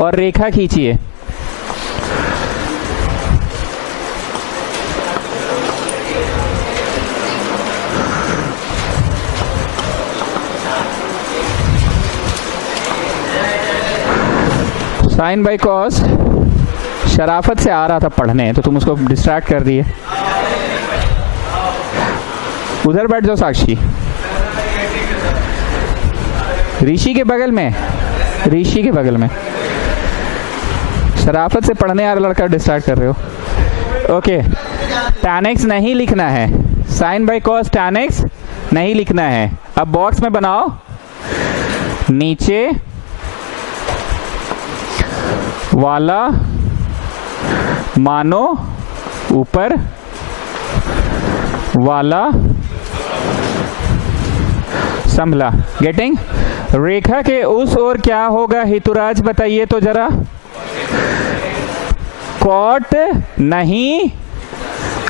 और रेखा खींचिए। Sign by cos शराफत से आ रहा था पढ़ने, तो तुम उसको डिस्ट्रैक्ट कर दिए। उधर बैठ जाओ साक्षी, ऋषि के बगल में, ऋषि के बगल में। शराफत से पढ़ने आ रहा लड़का डिस्ट्रैक्ट कर रहे हो। ओके, tan x नहीं लिखना है, sine by cos tan x नहीं लिखना है। अब बॉक्स में बनाओ, नीचे वाला मानो ऊपर वाला संभला। गेटिंग? रेखा के उस ओर क्या होगा हितुराज बताइए तो जरा। कॉट नहीं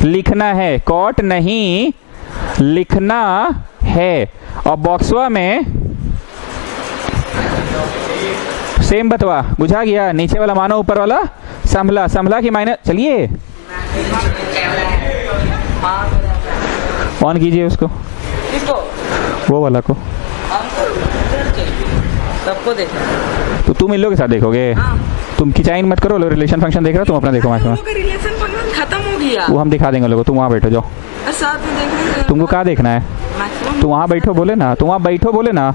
लिखना है, कॉट नहीं लिखना है। और बॉक्सवा में सेम बतवा, बुझा गया? नीचे वाला मानो ऊपर वाला संभला। संभला की मायने, चलिए ऑन कीजिए उसको, वो वाला को। सबको देखना तो तुम इन लोगों के साथ देखोगे? तुम खिंचाइन मत करो, रिलेशन फंक्शन देख रहे हो, तुम अपना देखो। रिलेशन फंक्शन खत्म हो गया, वो हम दिखा देंगे लोगों। तुम वहाँ बैठो, जाओ। साथ में देखने तुमको कहाँ देखना है? तुम वहाँ बैठो बोले ना, तुम वहाँ बैठो बोले ना,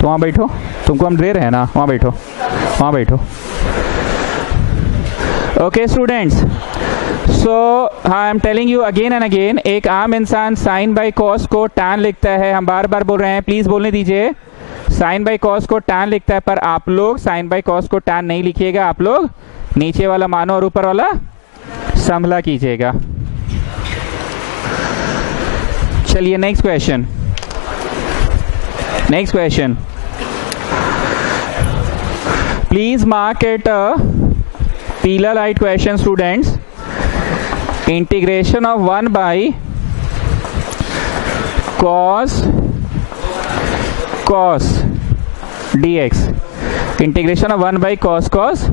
तुम वहाँ बैठो। तुमको हम दे रहे हैं ना, वहाँ बैठो, वहाँ बैठो। Okay students, so I am telling you again and again, एक आम इंसान साइन बाई कॉस को टैन लिखता है। हम बार बार बोल रहे हैं, प्लीज बोलने दीजिए। साइन बाई कॉस को टैन लिखता है, पर आप लोग साइन बाई कॉस को टैन नहीं लिखिएगा। आप लोग नीचे वाला मानो और ऊपर वाला संभला कीजिएगा। चलिए next question, next question. Please mark it a पीला light question students. Integration of 1 by cos dx, integration of 1 by cos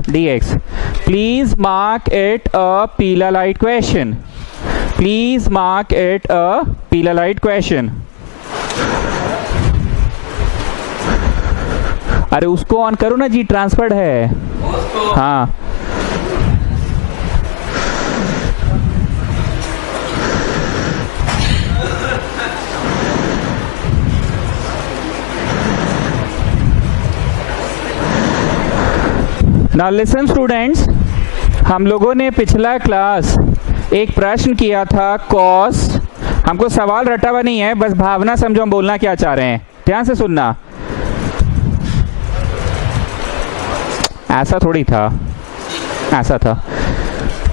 dx. Please mark it a pila light question. Please mark it a pila light question. अरे उसको on करो ना जी, transferred है। हाँ, now listen students, हम लोगों ने पिछला क्लास एक प्रश्न किया था कॉस। हमको सवाल रटा हुआ नहीं है, बस भावना समझो हम बोलना क्या चाह रहे हैं। ध्यान से सुनना, ऐसा थोड़ी था, ऐसा था।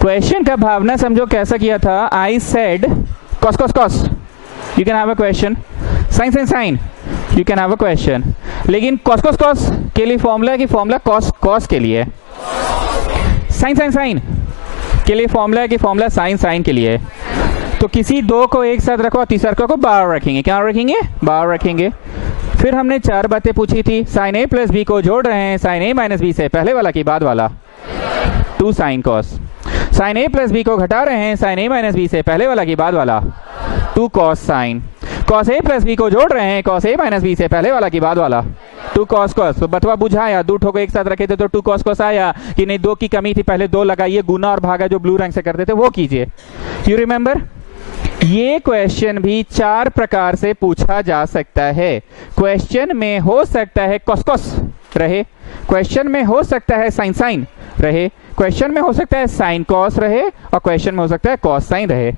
क्वेश्चन का भावना समझो कैसा किया था। I said cos cos cos, you can have a question. Sine sine sine, you can have a question. लेकिन कॉस कॉस कॉस के लिए फॉर्मूला की फॉर्मूला कॉस कॉस के लिए, साइन साइन साइन के लिए फॉर्मूला की फॉर्मूला साइन साइन के लिए। तो किसी दो को एक साथ रखो और तीसरा को बाहर रखेंगे। क्या रखेंगे? बाहर रखेंगे। फिर हमने चार बातें पूछी थी। साइन ए प्लस बी को जोड़ रहे हैं, साइन ए माइनस बी से, पहले वाला की बाद वाला, 2 साइन कॉस। साइन ए प्लस बी को घटा रहे हैं, साइन ए माइनस बी से, पहले वाला की बाद वाला, 2 cos sine. Cos A plus b को जोड़ रहे हैं, कॉस ए माइनस बी से, पहले वाला की बाद वाला, 2 कॉस कॉस। तो बतवा बुझाया, दो ठो को एक साथ रखे थे तो 2 कॉस कॉस आया कि नहीं? 2 की कमी थी, पहले 2 लगाइए, गुना और भागा जो ब्लू रंग से करते थे वो कीजिए। You remember? ये क्वेश्चन भी 4 प्रकार से पूछा जा सकता है। क्वेश्चन में हो सकता है कॉस कॉस रहे, क्वेश्चन में हो सकता है साइन साइन रहे, क्वेश्चन में हो सकता है साइन कॉस रहे, और क्वेश्चन में हो सकता है कॉस साइन रहे।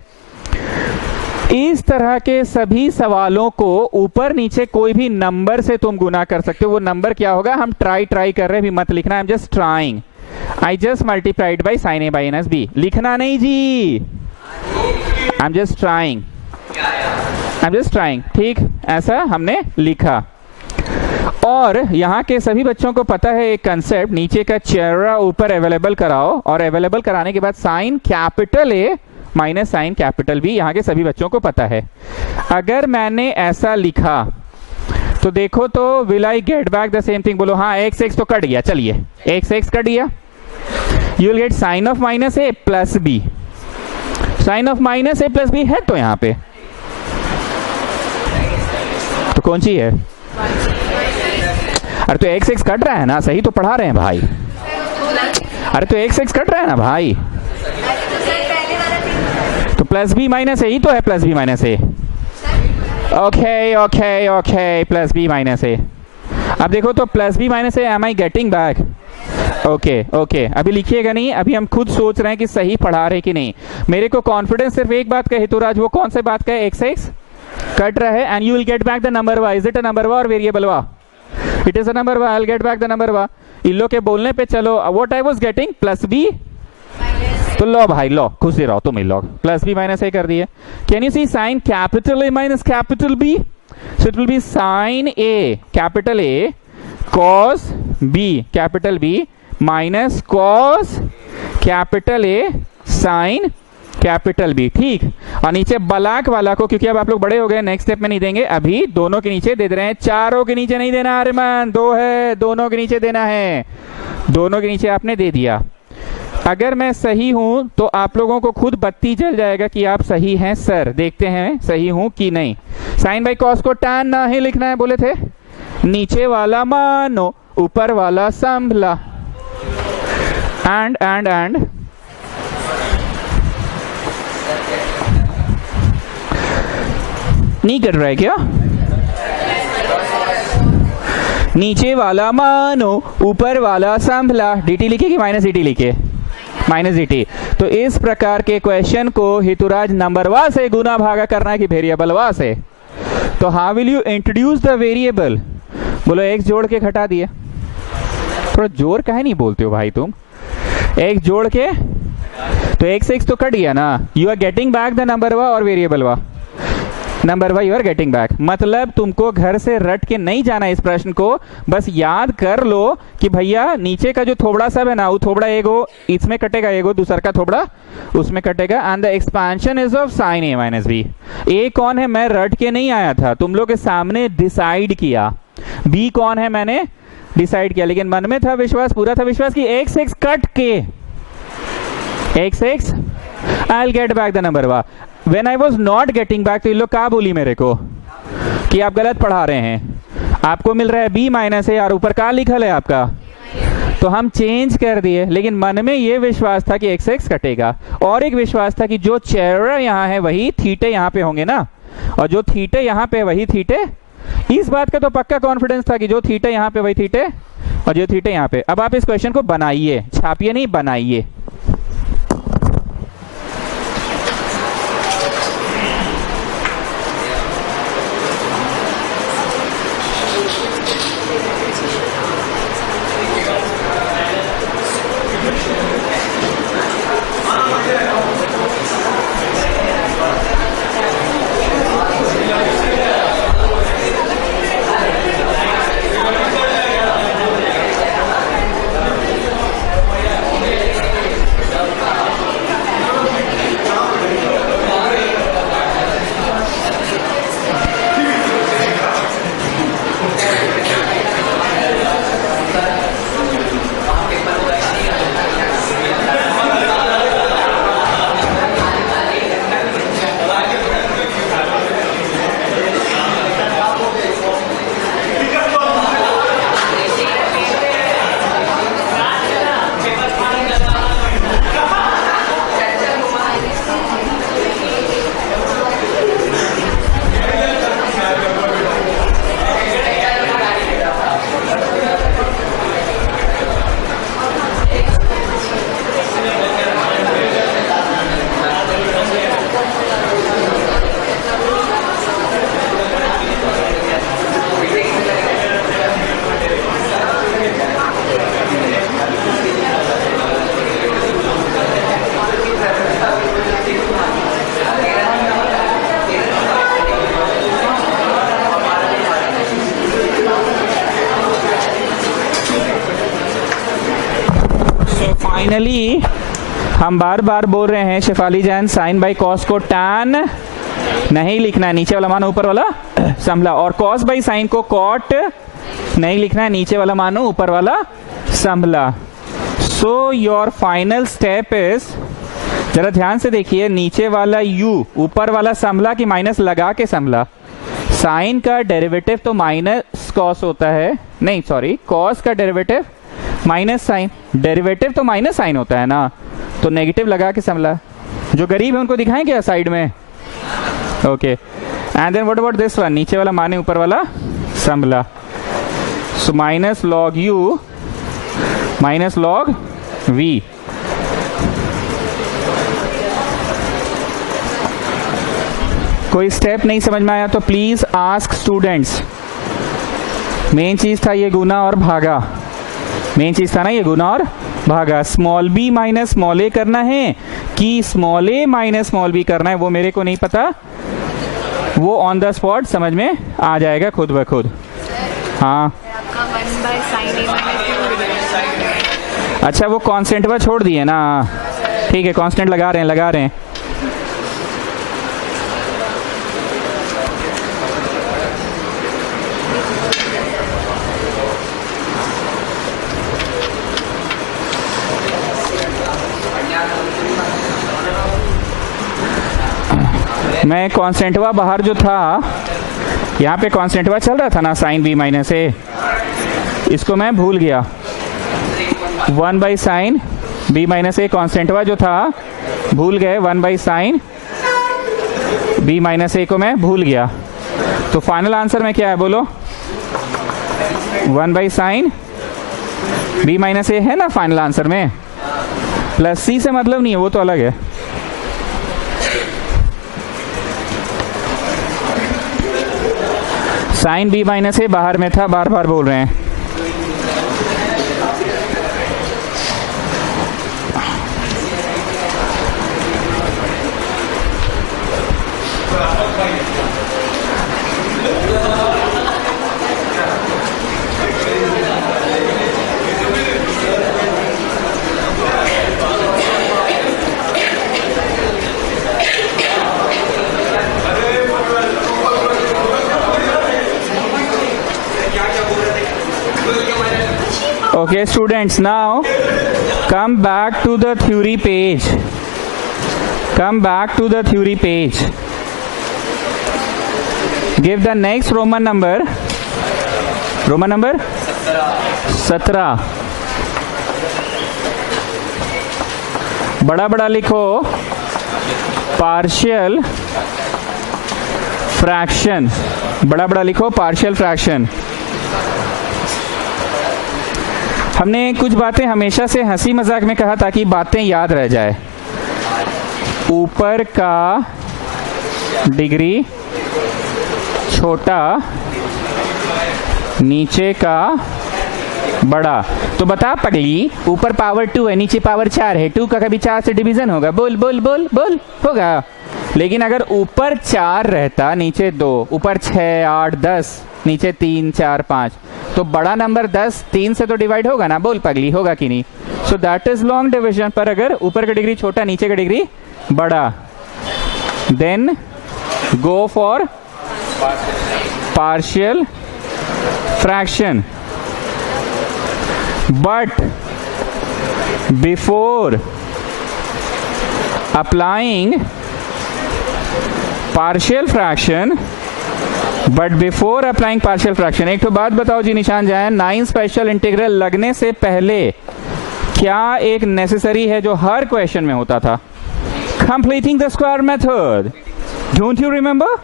इस तरह के सभी सवालों को ऊपर नीचे कोई भी नंबर से तुम गुना कर सकते हो। वो नंबर क्या होगा? हम ट्राई कर रहे हैं, भी मत लिखना। I am just trying, I just multiplied by sine A by minus B. लिखना नहीं जी, I am just trying, I am just trying. ठीक, ऐसा हमने लिखा। और यहाँ के सभी बच्चों को पता है एक कंसेप्ट, नीचे का चेहरा ऊपर अवेलेबल कराओ, और अवेलेबल कराने के बाद sine capital A minus sine capital B, यहाँ के सभी बच्चों को पता है। अगर मैंने ऐसा लिखा तो देखो तो will I get back the same thing, बोलो हाँ एक्स एक्स तो कट गया, चलिए एक्स एक्स कट गया, you will get sine of minus A plus B, sine of minus A plus B है तो यहां पे तो कौन सी है? अरे तो एक्स एक्स कट रहा है ना, सही तो पढ़ा रहे हैं भाई, अरे तो एक्स एक्स कट रहा है ना भाई, तो प्लस बी माइनस ए ही तो है, plus B minus A, okay okay okay, plus B minus A. अब देखो तो plus B minus A, am I getting back? Okay okay, अभी लिखिएगा नहीं, अभी हम खुद सोच रहे हैं कि सही पढ़ा रहे कि नहीं। मेरे को कॉन्फिडेंस सिर्फ एक बात का है हेतुराज, वो कौन सी बात का है? एक्स एक्स कट रहा है and you will get back the number वा। इज इट अ नंबर वा और वेरिएबल वा? इट इज अ नंबर वा, I will get back the number वा। इन लोग के बोलने पे चलो, what I was getting plus B, तो लो भाई लो, खुशी रहो तुम ही लोग, प्लस बी माइनस ए कर दिए। Can you see sine capital A minus capital B? So it will be sine A capital A cos B capital B minus cos capital A sine capital B, ठीक। और नीचे black वाला को, क्योंकि अब आप लोग बड़े हो गए, नेक्स्ट स्टेप में नहीं देंगे, अभी दोनों के नीचे दे रहे हैं, चारों के नीचे नहीं देना। अरे man, दो है, दोनों के नीचे देना है, दोनों के नीचे आपने दे दिया। अगर मैं सही हूं तो आप लोगों को खुद बत्ती जल जाएगा कि आप सही हैं सर, देखते हैं सही हूं कि नहीं। साइन बाई कॉस को टैन ना ही लिखना है बोले थे, नीचे वाला मानो ऊपर वाला संभला, एंड नहीं कर रहा है क्या? नीचे वाला मानो ऊपर वाला संभला, dt लिखे कि माइनस dt लिखे? Minus dt। तो इस प्रकार के क्वेश्चन को हेतुराज नंबरवा से गुना भागा करना है कि वेरिएबल वा से? तो how will you introduce the variable? बोलो एक्स जोड़ के घटा दिए, थोड़ा जोर काहे नहीं बोलते हो भाई तुम? एक्स जोड़ के, तो एक्स एक्स तो कट गया ना, you are getting back the number वा और वेरिएबल वा, नंबर वा यू आर गेटिंग बैक। मतलब तुमको घर से रट के नहीं जाना इस प्रश्न को, बस याद कर लो कि भैया नीचे का जो थोबड़ा सब है ना, वो थोबड़ा एगो इसमें कटेगा, एगो दूसरा का थोबड़ा उसमें कटेगा, and the expansion is of sine A minus B. ए कौन है? मैं रट के नहीं आया था, तुम लोग के सामने डिसाइड किया। बी कौन है? मैंने डिसाइड किया, लेकिन मन में था विश्वास, पूरा था विश्वास कि एक्स एक्स कट के x x I will get back the number वा। When I was not getting back, तो ये लोग क्या बोली मेरे को कि आप गलत पढ़ा रहे हैं, आपको मिल रहा है b माइनस ए और ऊपर क्या लिखल है आपका, तो हम चेंज कर दिए। लेकिन मन में ये विश्वास था कि एक्स एक्स कटेगा, और एक विश्वास था कि जो चेहरा यहाँ है वही थीटे यहाँ पे होंगे ना, और जो थीटे यहाँ पे वही थीटे, इस बात का तो पक्का कॉन्फिडेंस था कि जो थीटे यहाँ पे वही थीटे और जो थीटे यहाँ पे। अब आप इस क्वेश्चन को बनाइए, छापिए नहीं, बनाइए। फाइनली हम बार बार बोल रहे हैं Shefali Jain, sine by cos को टैन नहीं लिखना है, नीचे वाला मानो ऊपर वाला समला। और कॉस बाई साइन को कॉट नहीं लिखना है, नीचे वाला मानो ऊपर वाला समला। So your final step is, जरा ध्यान से देखिए, नीचे वाला यू ऊपर वाला समला की माइनस लगा के समला। साइन का डेरिवेटिव तो माइनस कॉस होता है, नहीं सॉरी, कॉस का डेरिवेटिव माइनस साइन, डेरिवेटिव तो माइनस साइन होता है ना, तो नेगेटिव लगा के समला। जो गरीब है उनको दिखाएं क्या साइड में? Okay, and then what about this one, नीचे वाला माने ऊपर वाला समला। So minus log U minus log V. कोई स्टेप नहीं समझ में आया तो प्लीज आस्क स्टूडेंट्स। मेन चीज था ये गुना और भागा, मेन चीज था ना ये गुना और भागा। स्मॉल बी माइनस स्मॉल ए करना है कि स्मॉल ए माइनस स्मॉल बी करना है वो मेरे को नहीं पता, वो ऑन द स्पॉट समझ में आ जाएगा खुद ब खुद। हाँ अच्छा, वो कांस्टेंट वह छोड़ दिए ना, ठीक है, कांस्टेंट लगा रहे हैं। मैं कॉन्स्टेंटवा बाहर जो था, यहाँ पे कॉन्स्टेंटवा चल रहा था ना साइन बी माइनस ए, इसको मैं भूल गया। 1 बाई साइन बी माइनस ए कॉन्स्टेंटवा जो था भूल गए, 1 बाई साइन बी माइनस ए को मैं भूल गया। तो फाइनल आंसर में क्या है बोलो? 1 बाई साइन बी माइनस ए है ना फाइनल आंसर में, प्लस सी से मतलब नहीं है, वो तो अलग है। साइन बी माइनस ए बाहर में था, बार बार बोल रहे हैं। Okay students, now come back to the theory page. Come back to the theory page. Give the next Roman number. Roman number 17. बड़ा बड़ा लिखो पार्शियल फ्रैक्शन, बड़ा बड़ा लिखो पार्शियल फ्रैक्शन। हमने कुछ बातें हमेशा से हंसी मजाक में कहा ताकि बातें याद रह जाए। ऊपर का डिग्री छोटा, नीचे का बड़ा। तो बता पगली, ऊपर पावर 2 है, नीचे पावर 4 है, 2 का कभी 4 से डिवीजन होगा? बोल बोल बोल बोल, होगा। लेकिन अगर ऊपर 4 रहता, नीचे 2, ऊपर 6, 8, 10, नीचे 3, 4, 5, तो बड़ा नंबर 10 3 से तो डिवाइड होगा ना? बोल पगली, होगा कि नहीं? So that is long division. पर अगर ऊपर का डिग्री छोटा, नीचे का डिग्री बड़ा, then go for partial fraction. But before applying partial fraction, but before applying partial fraction, एक तो बात बताओ जी निशान जैन, 9 स्पेशल इंटीग्रल लगने से पहले क्या एक नेसेसरी है जो हर क्वेश्चन में होता था? Completing the square method. Don't you remember?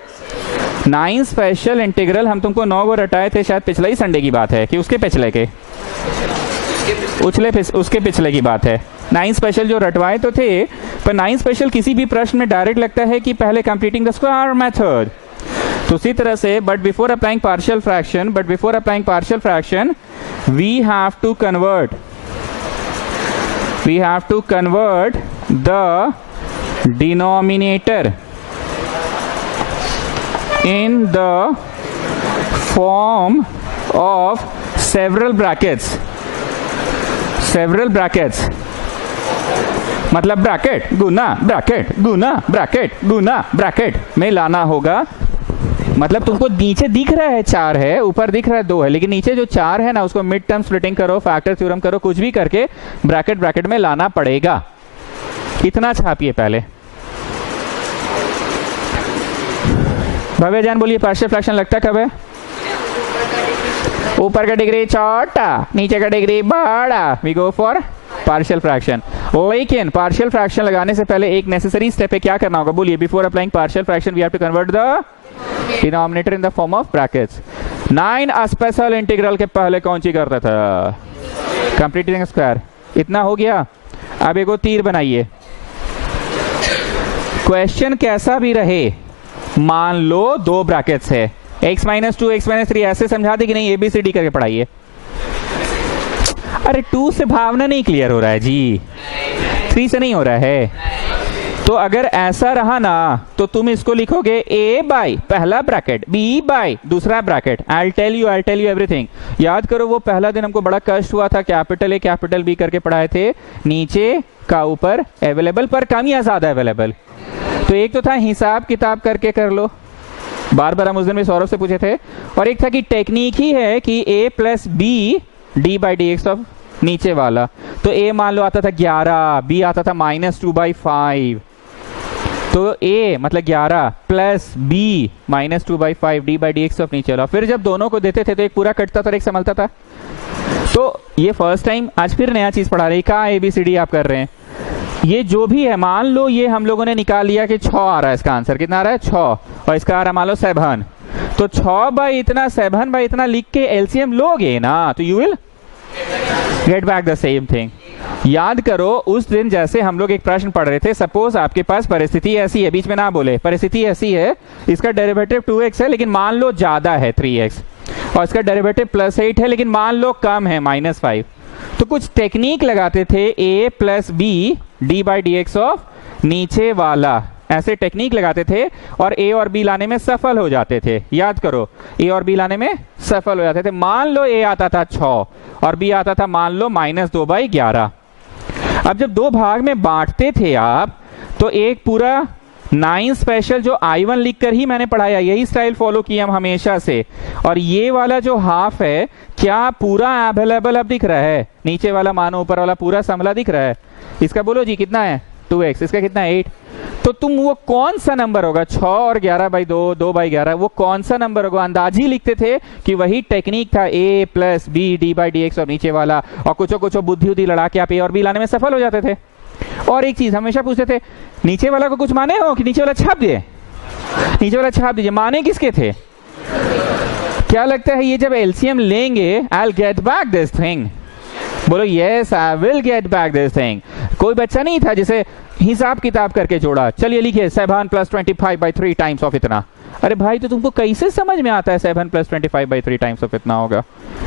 9 special integral हम तुमको 9 को रटाए थे, शायद पिछले ही संडे की बात है कि उसके पिछले के उसके पिछले की बात है। 9 स्पेशल जो रटवाए तो थे, पर 9 स्पेशल किसी भी प्रश्न में डायरेक्ट लगता है कि पहले कंप्लीटिंग द स्क्वायर मेथड। तो उसी तरह से but before applying partial fraction we have to convert the denominator in the form of several brackets. मतलब ब्रैकेट गुना ब्रैकेट गुना ब्रैकेट गुना ब्रैकेट में लाना होगा। मतलब तुमको नीचे दिख रहा है 4 है, ऊपर दिख रहा है 2 है, लेकिन नीचे जो 4 है ना उसको मिड टर्म स्प्लिटिंग करो, फैक्टर थ्योरम करो, कुछ भी करके ब्रैकेट ब्रैकेट में लाना पड़ेगा। इतना छापिए पहले। भव्य जान बोलिए पार्शियल फ्रैक्शन लगता कब है? ऊपर का डिग्री छोटा, नीचे का डिग्री बड़ा, we go for partial fraction. लेकिन पार्शियल फ्रैक्शन लगाने से पहले एक नेसेसरी स्टेप है, क्या करना होगा बोलिए? Before applying partial fraction we have to convert the denominator in the form of brackets. 9 special integral के पहले कौन सी करता था? Completing square. इतना हो गया। अब एक तीर बनाइए। क्वेश्चन कैसा भी रहे, मान लो 2 ब्रैकेट्स है, x - 2 x - 3 ऐसे समझा दे कि नहीं, ABCD करके पढ़ाइए। अरे 2 से भावना नहीं क्लियर हो रहा है जी, 3 से नहीं हो रहा है। तो अगर ऐसा रहा ना तो तुम इसको लिखोगे A बाई पहला ब्रैकेट, B बाई दूसरा bracket. I tell you everything. याद करो वो पहला दिन हमको बड़ा कष्ट हुआ था, कैपिटल A कैपिटल B करके पढ़ाए थे, नीचे का ऊपर अवेलेबल पर कम या ज्यादा अवेलेबल। तो एक तो था हिसाब किताब करके कर लो, बार बार हम उस दिन में सौरभ से पूछे थे, और एक था कि टेक्निक ही है कि A plus B D by D x of नीचे वाला। तो A मान लो आता था 11, B आता था -2/5, तो A मतलब 11 plus B -2/5 D by D x of नीचे वाला। फिर जब दोनों को देते थे तो एक पूरा कटता था और एक संभलता था। तो ये फर्स्ट टाइम आज फिर नया चीज पढ़ा रही है। कहाँ ABCD आप कर रहे हैं? ये जो भी है मान लो ये हम लोगों ने निकाल लिया कि 6 आ रहा है इसका आंसर। कितना आ रहा है? 6। और इसका आ रहा मान लो 7। तो 6 बाई इतना 7 बाई इतना लिख के एलसीएम लोगे ना तो you will get back the same thing. याद करो उस दिन जैसे हम लोग एक प्रश्न पढ़ रहे थे, सपोज आपके पास परिस्थिति ऐसी है, बीच में ना बोले, परिस्थिति ऐसी है, इसका डेरिवेटिव 2x है लेकिन मान लो ज्यादा है 3x, और इसका डेरिवेटिव +8 है लेकिन मान लो कम है -5। तो कुछ टेक्निक लगाते थे, A plus B D by D x of नीचे वाला, ऐसे टेक्निक लगाते थे और A और B लाने में सफल हो जाते थे। याद करो A और B लाने में सफल हो जाते थे। मान लो A आता था 6 और B आता था मान लो -2/11। अब जब 2 भाग में बांटते थे आप तो एक पूरा 9 स्पेशल जो I1 लिखकर ही मैंने पढ़ाया, यही स्टाइल फॉलो किया हम हमेशा से। और ये वाला जो हाफ है क्या पूरा अवेलेबल अब दिख रहा है? नीचे वाला मानो ऊपर वाला पूरा संभला दिख रहा है। इसका बोलो जी कितना है? 2x। इसका कितना है? 8। तो तुम वो कौन सा नंबर होगा 6 और 11/2 2/11, वो कौन सा नंबर होगा? अंदाजी लिखते थे कि वही टेक्निक था A plus B D by D x और नीचे वाला, और कुछ बुद्धि लड़ा के आप A और B लाने में सफल हो जाते थे। और एक चीज हमेशा पूछते थे, नीचे वाला को कुछ माने हो कि नीचे वाला छाप दिए? नीचे वाला छाप दीजिए। माने किसके थे? क्या लगता है ये जब एलसीएम लेंगे I will get back this thing? बोलो yes I will get back this thing. कोई बच्चा नहीं था जिसे हिसाब किताब करके जोड़ा। चलिए लिखिए 7 + 25/3 टाइम्स ऑफ इतना। अरे भाई तो तुमको कैसे समझ में आता है 7 + 25/3 टाइम्स ऑफ इतना होगा?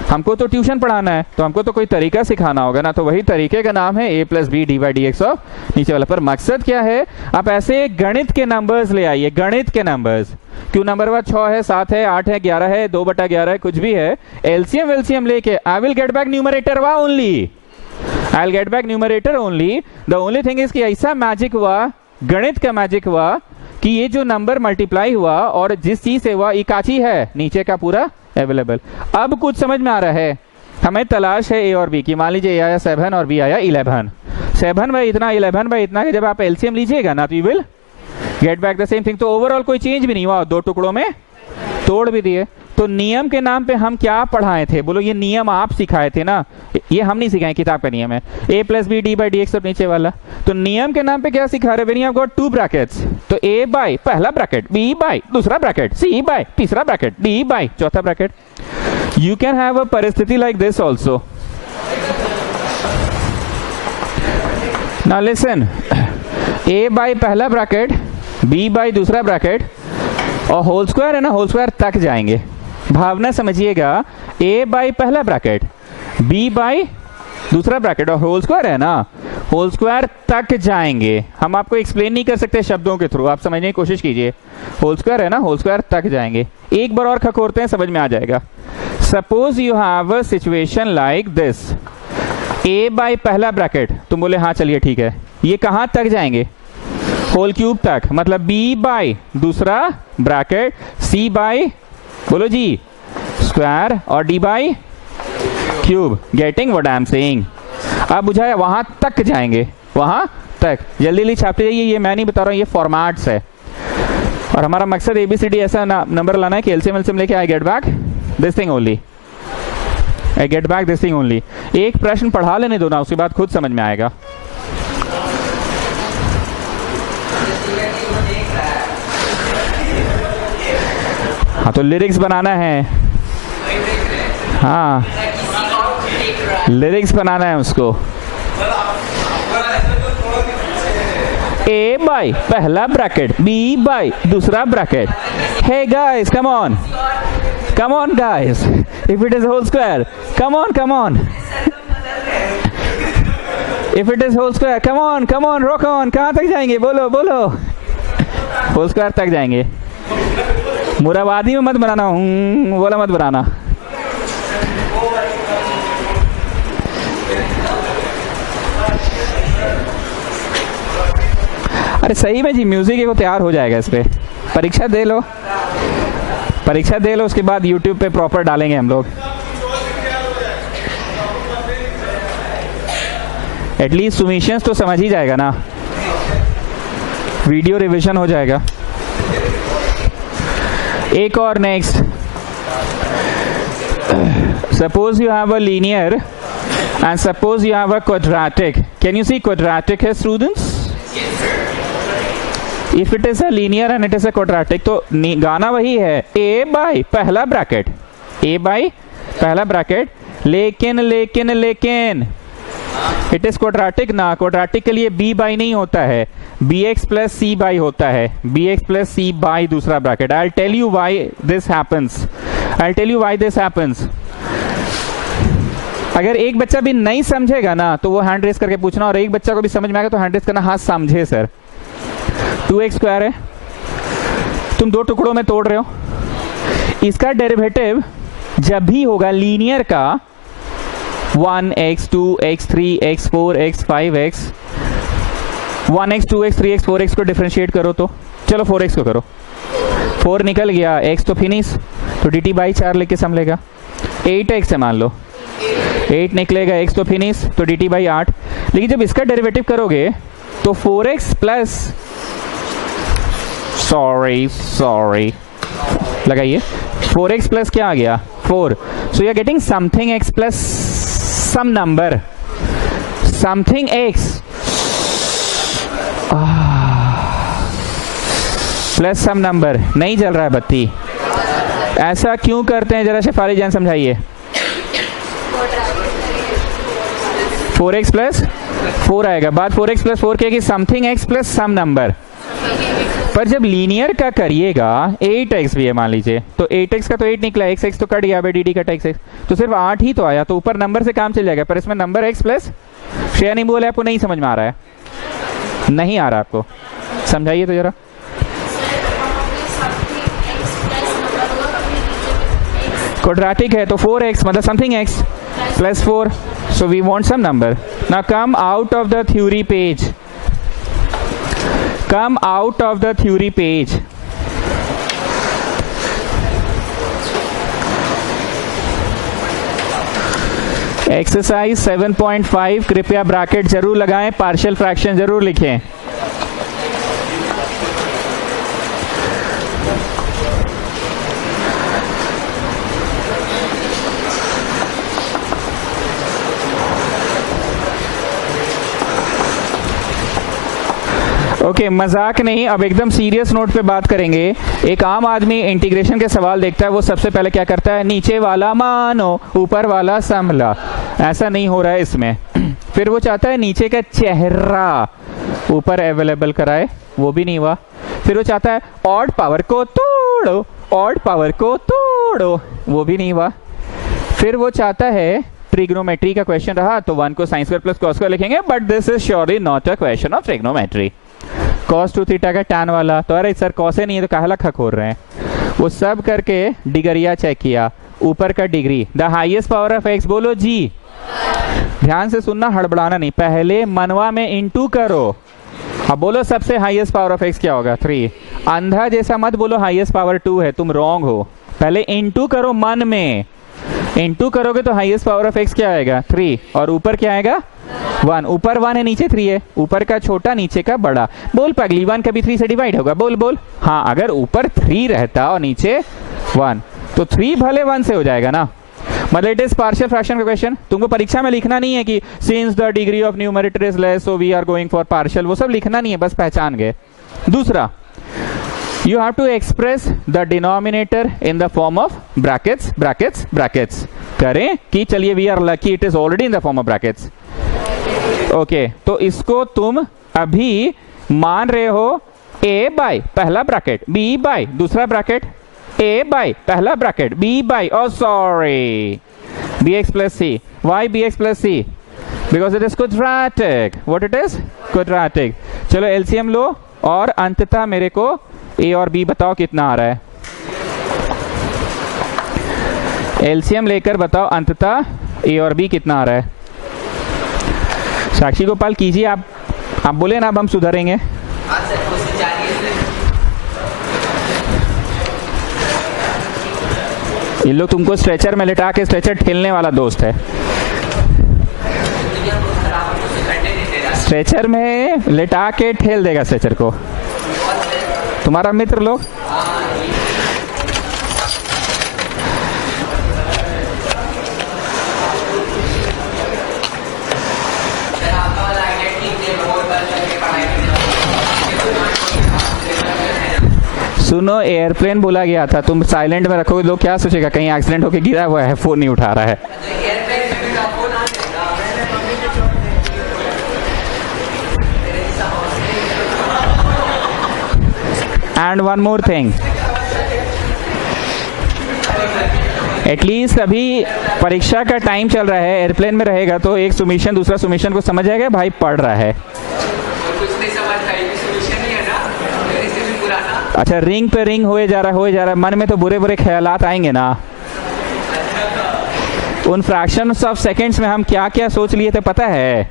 हमको तो ट्यूशन पढ़ाना है तो हमको तो कोई तरीका सिखाना होगा ना, तो वही तरीके का नाम है A plus B D by D x of नीचे वाला। पर मकसद क्या है? आप ऐसे गणित के नंबर्स ले आइए, गणित के नंबर्स। क्यों नंबर बाद 6 है, 7 है, 8 है, 11 है, 2/11 है, कुछ भी है, एलसीएम लेके I will get back numerator वा only, I will get back numerator only. The only thing is कि ऐसा मैजिक हुआ, गणित का मैजिक हुआ कि ये जो नंबर मल्टीप्लाई हुआ और जिस चीज से हुआ इकाची है, नीचे का पूरा अवेलेबल। अब कुछ समझ में आ रहा है? हमें तलाश है A और B की। मान लीजिए A आया 7 और B आया 11। 7 बाई इतना 11 बाई इतना, जब आप एलसीएम लीजिएगा ना तो you will get back the same thing. तो ओवरऑल कोई चेंज भी नहीं हुआ, 2 टुकड़ों में तोड़ भी दिए। तो नियम के नाम पे हम क्या पढ़ाए थे? बोलो ये नियम आप सिखाए थे ना, ये हम नहीं सिखाए, किताब का नियम है A plus B D by D x और नीचे वाला। तो नियम के नाम पे क्या सिखा रहे? When you have got 2 brackets, तो A बाई पहला ब्रैकेट, B बाई दूसरा ब्रैकेट, C बाई तीसरा ब्रैकेट, D बाई चौथा bracket. You can have a परिस्थिति like this also. Now listen, A by पहला ब्रैकेट, B बाई दूसरा bracket और whole square है ना, होल स्क्वायर तक जाएंगे। भावना समझिएगा, A बाई पहला ब्रैकेट, B बाई दूसरा ब्रैकेट और होल स्क्वायर है ना, होल स्क्वायर तक जाएंगे। हम आपको एक्सप्लेन नहीं कर सकते शब्दों के थ्रू, आप समझने की कोशिश कीजिए। होल स्क्वायर है ना, होल स्क्वायर तक जाएंगे। एक बार और खखोरते हैं, समझ में आ जाएगा। Suppose you have a situation like this, A by पहला ब्रैकेट, तुम बोले हाँ चलिए ठीक है, ये कहाँ तक जाएंगे? होल क्यूब तक, मतलब बी बाई दूसरा ब्रैकेट सी बाई बोलो जी स्क्वायर और D by cube. Getting what I am saying? अब बुझाया, वहां तक जाएंगे, वहां तक। जल्दी जल्दी छापते जाइए, ये मैं नहीं बता रहा हूँ, ये फॉर्मेट्स है और हमारा मकसद ABCD ऐसा नंबर लाना है कि एलसीएम एलसीएम लेके आई get back this thing only, I get back this thing only. एक प्रश्न पढ़ा लेने दो ना, उसके बाद खुद समझ में आएगा। हाँ तो लिरिक्स बनाना है, हाँ लिरिक्स बनाना है उसको। A बाई पहला ब्रैकेट B बाई दूसरा bracket. Hey guys come on guys, if it is whole square come on if it is whole square come on rock on. कहाँ तक जाएंगे? बोलो होल स्क्वायर तक जाएंगे। मुराबादी में मत बनाना, बोला मत बनाना। अरे सही में जी, म्यूजिक को तैयार हो जाएगा इस पे। परीक्षा दे लो, उसके बाद YouTube पे प्रॉपर डालेंगे हम लोग। एटलीस्ट सुमिशंस तो समझ ही जाएगा ना, वीडियो रिवीजन हो जाएगा। एक और next, suppose you have a linear and suppose you have a quadratic. Can you see quadratic है students? If it is a linear and it is a quadratic, तो गाना वही है, A बाई पहला ब्रैकेट, लेकिन इट इज क्वाड्रेटिक ना। Quadratic के लिए B बाई नहीं होता है, BX प्लस C बाई होता है, BX प्लस C बाई दूसरा bracket. I tell you why this happens. अगर एक बच्चा भी नहीं समझेगा ना तो वो हैंड रेस करके पूछना, और एक बच्चा को भी समझ में आएगा तो हैंड रेस करना, हाँ समझे सर। 2x स्क्वायर है, तुम दो टुकड़ों में तोड़ रहे हो, इसका डेरिवेटिव जब भी होगा लीनियर का 1x 2x 3x 4x 5x 1x 2x 3x 4x को डिफरेंशिएट करो तो चलो 4x को करो, 4 निकल गया, x तो फिनिश, तो dt बाई 4 लेके सम लेगा। 8x है मान लो, 8 निकलेगा, x तो फिनिश, तो dt बाई 8। लेकिन जब इसका डेरिवेटिव करोगे तो 4x प्लस सॉरी लगाइए, 4x प्लस क्या आ गया 4, so you are getting something x plus some number, something x plus some number. नहीं जल रहा है बत्ती, ऐसा क्यों करते हैं जरा शेफाली जान समझाइए। 4x प्लस 4 आएगा, बाद 4x प्लस 4 की something x plus some number. पर जब लीनियर का करिएगा 8x भी है मान लीजिए, तो 8x का तो 8 निकला, x तो कट गया, dd कट x, तो सिर्फ 8 ही तो आया, तो ऊपर नंबर से काम चल जाएगा, पर इसमें नंबर x प्लस शेयर नहीं बोला, आपको नहीं समझ में आ रहा है? नहीं आ रहा आपको, समझाइए तो जरा। क्वाड्रेटिक है तो 4x मतलब something x plus 4, so we want some number. Now come out of the theory page. Come out of the theory page. Exercise 7.5 कृपया ब्रैकेट जरूर लगाएं, पार्शियल फ्रैक्शन जरूर लिखें। ओके, मजाक नहीं, अब एकदम सीरियस नोट पे बात करेंगे। एक आम आदमी इंटीग्रेशन के सवाल देखता है, वो सबसे पहले क्या करता है, नीचे वाला मानो ऊपर वाला समला। ऐसा नहीं हो रहा है इसमें। फिर वो चाहता है नीचे का चेहरा ऊपर अवेलेबल कराए, वो भी नहीं हुआ। फिर वो चाहता है ऑड पावर को तोड़ो, ऑड पावर को तोड़ो, वो भी नहीं हुआ। फिर वो चाहता है ट्रिग्नोमेट्री का क्वेश्चन रहा तो 1 को sine square plus cos square लिखेंगे, but this is surely not a question of trigonometry. Cos 2 theta का टैन वाला, तो अरे सर कॉसे नहीं है तो काहला खा खोल रहे हैं। वो सब करके डिग्रिया चेक किया, ऊपर का degree, the highest power of x बोलो जी, ध्यान से सुनना, हड़बड़ाना नहीं। पहले मनवा में इनटू करो। अब बोलो सबसे हाईएस्ट पावर ऑफ एक्स क्या होगा? 3। अंधा जैसा मत बोलो हाईएस्ट पावर 2 है, तुम रॉन्ग हो। पहले इनटू करो मन में, इनटू करोगे तो हाईएस्ट पावर ऑफ एक्स क्या आएगा? 3। और ऊपर क्या आएगा? 1। ऊपर 1 है, नीचे 3 है। ऊपर का छोटा, नीचे का बड़ा। बोल पगली, 1 कभी 3 से डिवाइड होगा? बोल बोल। हाँ, अगर ऊपर 3 रहता और नीचे 1 तो 3 भले 1 से हो जाएगा ना। मतलब इट इज पार्शियल फ्रैक्शन का क्वेश्चन। तुमको परीक्षा में लिखना नहीं है कि since the degree of numerator is less so we are going for partial, वो सब लिखना नहीं है, बस पहचान गए। दूसरा, you have to express the denominator in the form of brackets brackets brackets करें कि चलिए we are lucky it is already in the form of brackets। Okay, तो इसको तुम अभी मान रहे हो a by पहला ब्रैकेट, b by दूसरा ब्रैकेट, a by पहला bracket, b by oh sorry bx plus c। why bx plus c? because it is quadratic। what it is? quadratic। चलो एलसीएम लो और अंततः मेरे को ए और बी बताओ कितना आ रहा है। एलसीएम लेकर बताओ अंततः ए और बी कितना आ रहा है। साक्षी गोपाल कीजिए, आप बोले ना, अब हम सुधरेंगे। ये लोग तुमको स्ट्रेचर में लिटा के स्ट्रेचर ठेलने वाला दोस्त है। स्ट्रेचर में लिटा के ठेल देगा स्ट्रेचर को तुम्हारा मित्र लोग। सुनो, एयरप्लेन बोला गया था, तुम साइलेंट में रखोगे लोग क्या सोचेगा? कहीं एक्सीडेंट होके गिरा हुआ है, फोन नहीं उठा रहा है। And one more thing, at least अभी परीक्षा का टाइम चल रहा है, एयरप्लेन में रहेगा तो एक सुमिशन दूसरा सुमिशन को समझ जाएगा भाई पढ़ रहा है। अच्छा, रिंग पे रिंग होए जा रहा है, मन में तो बुरे बुरे ख्यालात आएंगे ना। उन फ्रैक्शंस ऑफ सेकंड्स में हम क्या क्या सोच लिए थे पता है?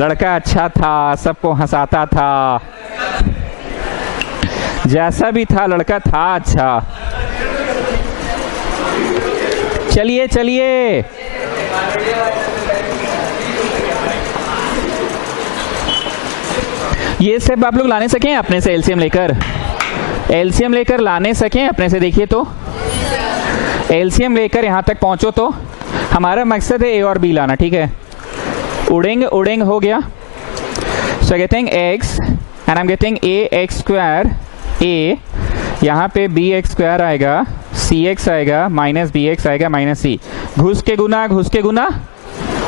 लड़का अच्छा था, सबको हंसाता था, जैसा भी था लड़का था अच्छा। चलिए चलिए, ये सब आप लोग लाने सकें अपने से? एलसीएम लेकर लाने सकें अपने से? देखिए तो एलसीएम लेकर यहां तक पहुंचो तो हमारा मकसद है ए और बी लाना, ठीक है? उड़ेंग हो गया। So getting X and I am getting A X square A, यहाँ पे बी एक्स स्क्वायर आएगा, सी एक्स आएगा, माइनस बी एक्स आएगा, माइनस सी। घुस के गुना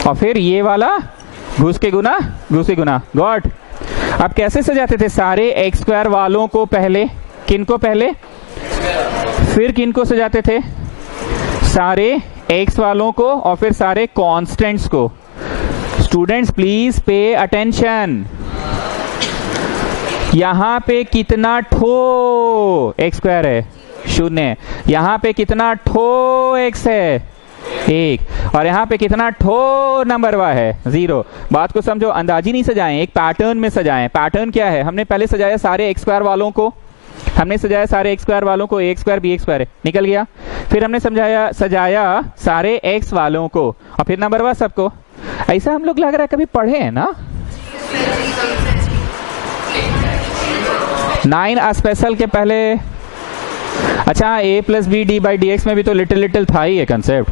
और फिर ये वाला घुस के गुना गॉड। अब कैसे सजाते थे सारे एक्स स्क्वायर वालों को? पहले किनको? पहले फिर किनको सजाते थे? सारे एक्स वालों को और फिर सारे कॉन्स्टेंट्स को। Students please pay attention. यहां पे कितना ठो एक्स स्क्वायर है? 0। यहां पे कितना ठो एक्स है? 1। और यहां पे कितना ठो नंबर वा है? 0। बात को समझो, अंदाजी नहीं सजाएं, एक पैटर्न में सजाएं। पैटर्न क्या है? हमने पहले सजाया सारे एक्स स्क्वायर वालों को, A X square B x square निकल गया। फिर हमने सजाया सारे एक्स वालों को और फिर नंबर वा सबको। ऐसा हम लोग लग रहा है कभी पढ़े हैं ना? 9 स्पेशल के पहले। अच्छा, A plus B D by D X में भी तो लिटिल था ही ये कंसेप्ट।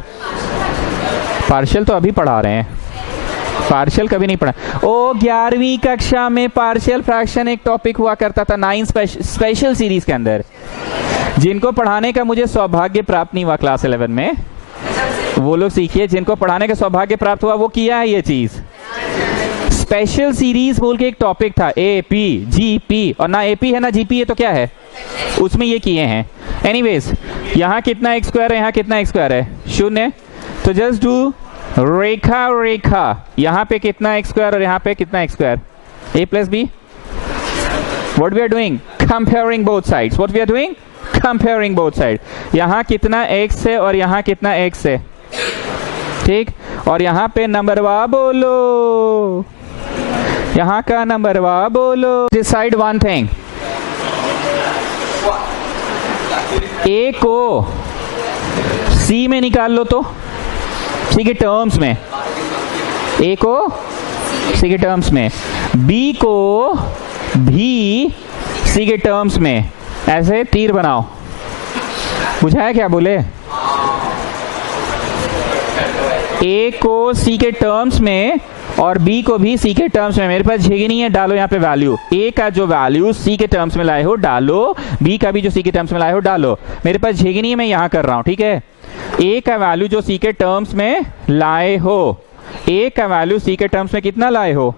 पार्शियल तो अभी पढ़ा रहे हैं, पार्शियल कभी नहीं पढ़ा। ओ 11वीं कक्षा में पार्शियल फ्रैक्शन एक टॉपिक हुआ करता था 9 स्पेशल सीरीज के अंदर, जिनको पढ़ाने का मुझे सौभाग्य प्राप्त नहीं हुआ क्लास 11 में, वो लोग सीखिए। जिनको पढ़ाने का सौभाग्य प्राप्त हुआ वो किया है ये चीज। स्पेशल सीरीज बोल के एक टॉपिक था, ए पी जी पी, और ना एपी है ना जीपी है तो क्या है, उसमें ये किए हैं। एनीवेज, यहाँ कितना एक्स स्क्वायर है, यहाँ कितना एक्स स्क्वायर है? 0। तो जस्ट डू रेखा, यहाँ पे कितना एक्स स्क्वायर और यहाँ पे कितना x square? A plus b. What we are doing? Comparing both sides. What we are doing? Comparing both side. यहाँ कितना एक्स है और यहाँ कितना एक्स है? ठीक, और यहाँ पे नंबरवा बोलो, यहाँ का नंबरवा बोलो। डिसाइड वन थिंग, ए को सी में निकाल लो तो, सी के टर्म्स में, ए को सी के टर्म्स में, बी को भी सी के टर्म्स में, ऐसे तीर बनाओ। बुझाया क्या बोले? ए को सी के टर्म्स में और बी को भी सी के टर्म्स में। मेरे पास जगह नहीं है, डालो यहाँ पे वैल्यू। ए का जो वैल्यू सी के टर्म्स में लाए हो डालो, बी का भी जो सी के टर्म्स में लाए हो डालो। मेरे पास जगह नहीं है, मैं यहाँ कर रहा हूँ, ठीक है। ए का वैल्यू जो सी के टर्म्स में लाए हो, ए का वैल्यू सी के टर्म्स में कितना लाए हो?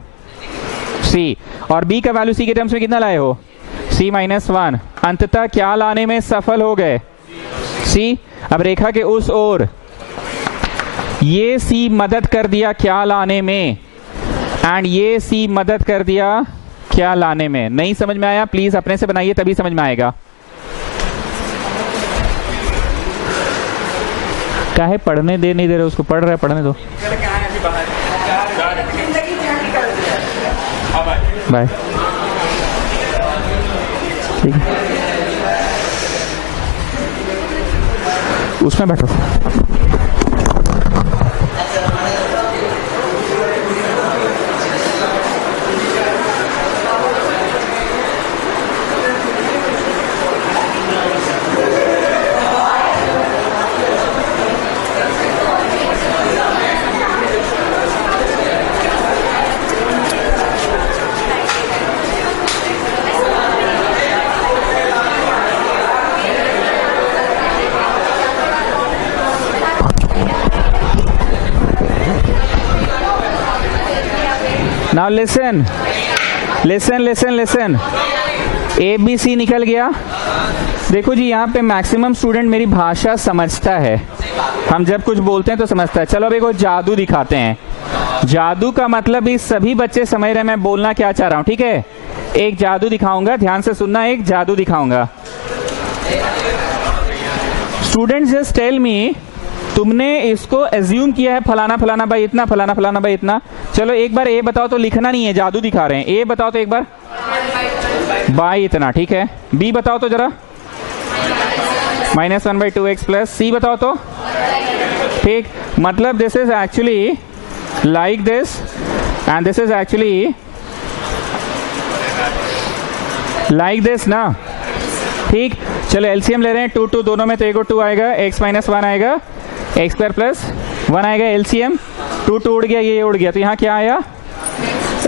सी। और बी का वैल्यू सी के टर्म्स में कितना लाए हो? सी माइनस 1। अंततः क्या लाने में सफल हो गए? सी। अब रेखा के उस ओर ये सी मदद कर दिया क्या लाने में, एंड ये सी मदद कर दिया क्या लाने में। नहीं समझ में आया? प्लीज अपने से बनाइए, तभी समझ में आएगा। क्या है, पढ़ने दे नहीं दे रहे उसको? पढ़ रहा है, पढ़ने दो। बाय। ठीक है, उसमें बैठो। Now listen listen listen listen, a b c निकल गया। देखो जी, यहाँ पे मैक्सिमम स्टूडेंट मेरी भाषा समझता है, हम जब कुछ बोलते हैं तो समझता है। चलो अब एक और जादू दिखाते हैं। जादू का मतलब भी सभी बच्चे समझ रहे हैं मैं बोलना क्या चाह रहा हूँ, ठीक है। एक जादू दिखाऊंगा, ध्यान से सुनना। एक जादू दिखाऊंगा। स्टूडेंट्स जस्ट टेल मी, तुमने इसको एज्यूम किया है फलाना फलाना बाई इतना, फलाना फलाना बाई इतना। चलो एक बार ए बताओ तो, लिखना नहीं है, जादू दिखा रहे हैं। ए बताओ तो एक बार, बाई इतना, ठीक है। बी बताओ तो जरा, -1/2x प्लस। सी बताओ तो, ठीक। मतलब this is actually like this and this is actually like this ना, ठीक। चलो एलसीएम ले रहे हैं, 2 2 दोनों में, तो एक और 2 आएगा, x - 1 आएगा, x² + 1 आएगा। एलसीएम 2 2 उड़ गया, ये उड़ गया, तो यहाँ क्या आया?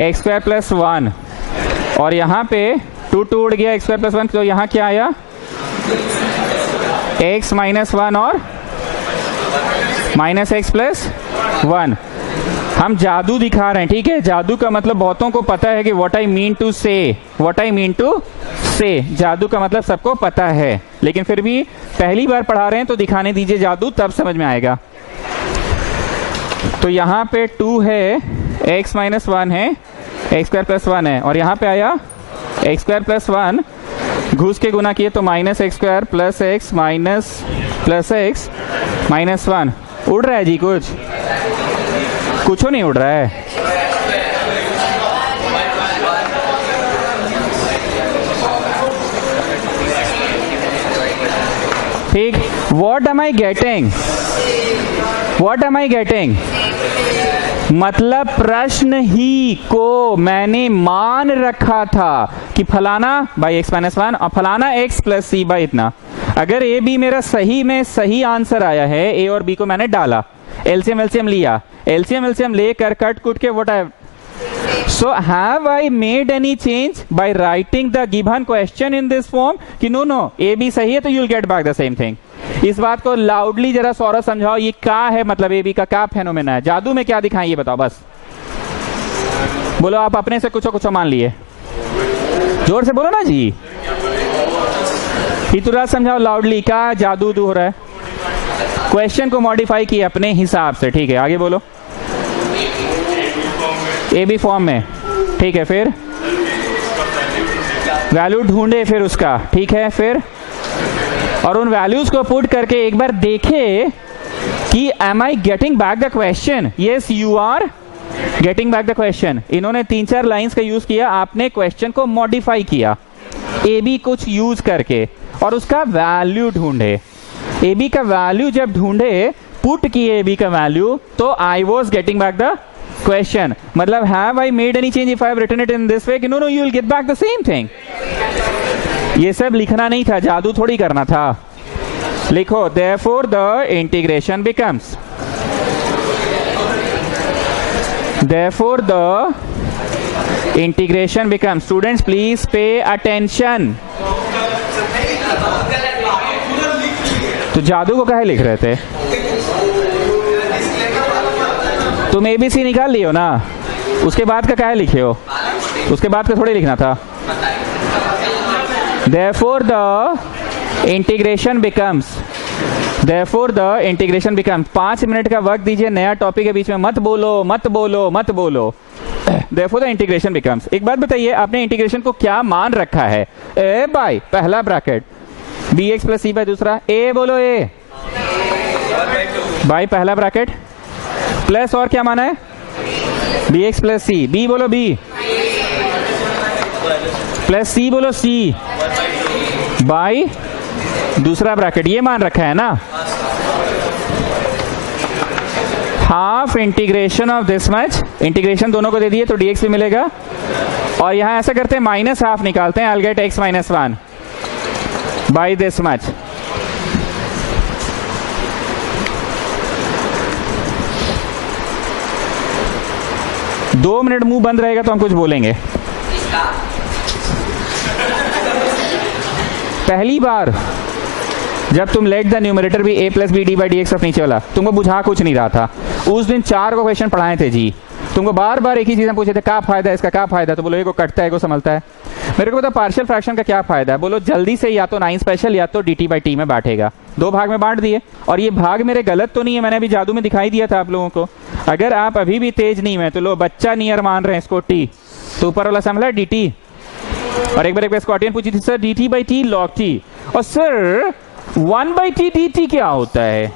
x² + 1। और यहाँ पे 2 2 उड़ गया, x² + 1, तो यहाँ क्या आया? x - 1 और -x + 1। हम जादू दिखा रहे हैं, ठीक है। जादू का मतलब बहुतों को पता है कि व्हाट आई मीन टू से, व्हाट आई मीन टू से, जादू का मतलब सबको पता है, लेकिन फिर भी पहली बार पढ़ा रहे हैं तो दिखाने दीजिए जादू, तब समझ में आएगा। तो यहाँ पे 2 है, x - 1 है, x² + 1 है, और यहाँ पे आया x² + 1, घुस के गुना किए तो -x² + x +x -1। उड़ रहा है जी कुछ? कुछ नहीं उड़ रहा है। ठीक। What am I getting? What am I getting? मतलब प्रश्न ही को मैंने मान रखा था कि फलाना बाई x - 1 और फलाना x + c बाई इतना। अगर ए बी मेरा सही में सही आंसर आया है, ए और बी को मैंने डाला, एलसीएम लिया, एलसीएम लेकर कट कुट के what I, so have I made any change by writing the given question in this form? कि no ए बी सही है तो you'll get back the same thing। इस बात को लाउडली जरा सौरभ समझाओ, ये क्या है, मतलब ए बी का क्या फेनोमेना है? जादू में क्या दिखाएं ये बताओ बस। बोलो, आप अपने से कुछ मान लिए, जोर से बोलो ना जी। हितुराज समझाओ लाउडली, क्या जादू हो रहा है? क्वेश्चन को मॉडिफाई किए अपने हिसाब से, ठीक है। आगे बोलो। ए बी फॉर्म में, ठीक है। फिर वैल्यू ढूंढे फिर उसका, ठीक है। फिर और उन वैल्यूज को पुट करके एक बार देखे कि am I getting back the question? Yes you are getting back the question. इन्होंने 3-4 लाइंस का यूज किया, आपने क्वेश्चन को मॉडिफाई किया ए बी कुछ यूज करके और उसका वैल्यू ढूंढे। ए बी का वैल्यू जब ढूंढे, पुट किए ए बी का वैल्यू, तो I was getting back the question. मतलब have I made any change if I have written it in this way? No no, you will get back the same thing. ये सब लिखना नहीं था, जादू थोड़ी करना था। लिखो therefore the integration becomes, therefore the integration becomes, students please pay attention। तो जादू को काहे लिख रहे थे? तुम ABC निकाल लियो ना, उसके बाद का काहे लिखे हो? उसके बाद का थोड़ी लिखना था। therefore the integration becomes, therefore the integration becomes. 5 minute का वक्त दीजिए, नया टॉपिक है, बीच में मत बोलो मत बोलो मत बोलो। therefore the integration becomes. एक बात बताइए, आपने इंटीग्रेशन को क्या मान रखा है? ए बाय पहला ब्रैकेट, बी एक्स प्लस सी बाय दूसरा, ए बोलो ए बाय पहला ब्रैकेट, प्लस और क्या माना है? बी एक्स प्लस सी, बी बोलो बी, प्लस सी बोलो सी बाय दूसरा ब्रैकेट, ये मान रखा है ना। Half integration of this much, integration दोनों को दे दिए तो dx भी मिलेगा। और यहां ऐसा करते हैं, माइनस हाफ निकालते हैं, I will get x minus 1 by this much. दो मिनट मुंह बंद रहेगा तो हम कुछ बोलेंगे। पहली बार जब तुम लेट द न्यूमरेटर भी a plus B D by D x नीचे वाला, तुमको बुझा कुछ नहीं रहा था। उस दिन 4 को क्वेश्चन पढ़ाए थे जी, तुमको बार बार एक ही चीज पूछे थे, क्या फायदा है इसका, क्या फायदा? तो बोलो एक को कटता है, एक को संभलता है। मेरे को पता पार्शियल फ्रैक्शन का क्या फायदा है? बोलो जल्दी से या तो 9 स्पेशल या तो dt बाई टी में बांटेगा। 2 भाग में बांट दिए, और ये भाग मेरे गलत तो नहीं है, मैंने अभी जादू में दिखाई दिया था आप लोगों को। अगर आप अभी भी तेज नहीं है तो लो बच्चा नियर मान रहे हैं इसको t, तो ऊपर वाला संभला dt। और एक बार स्कॉटियन पूछी थी, sir dt by T log T, और सर 1 बाई टी dt क्या होता है?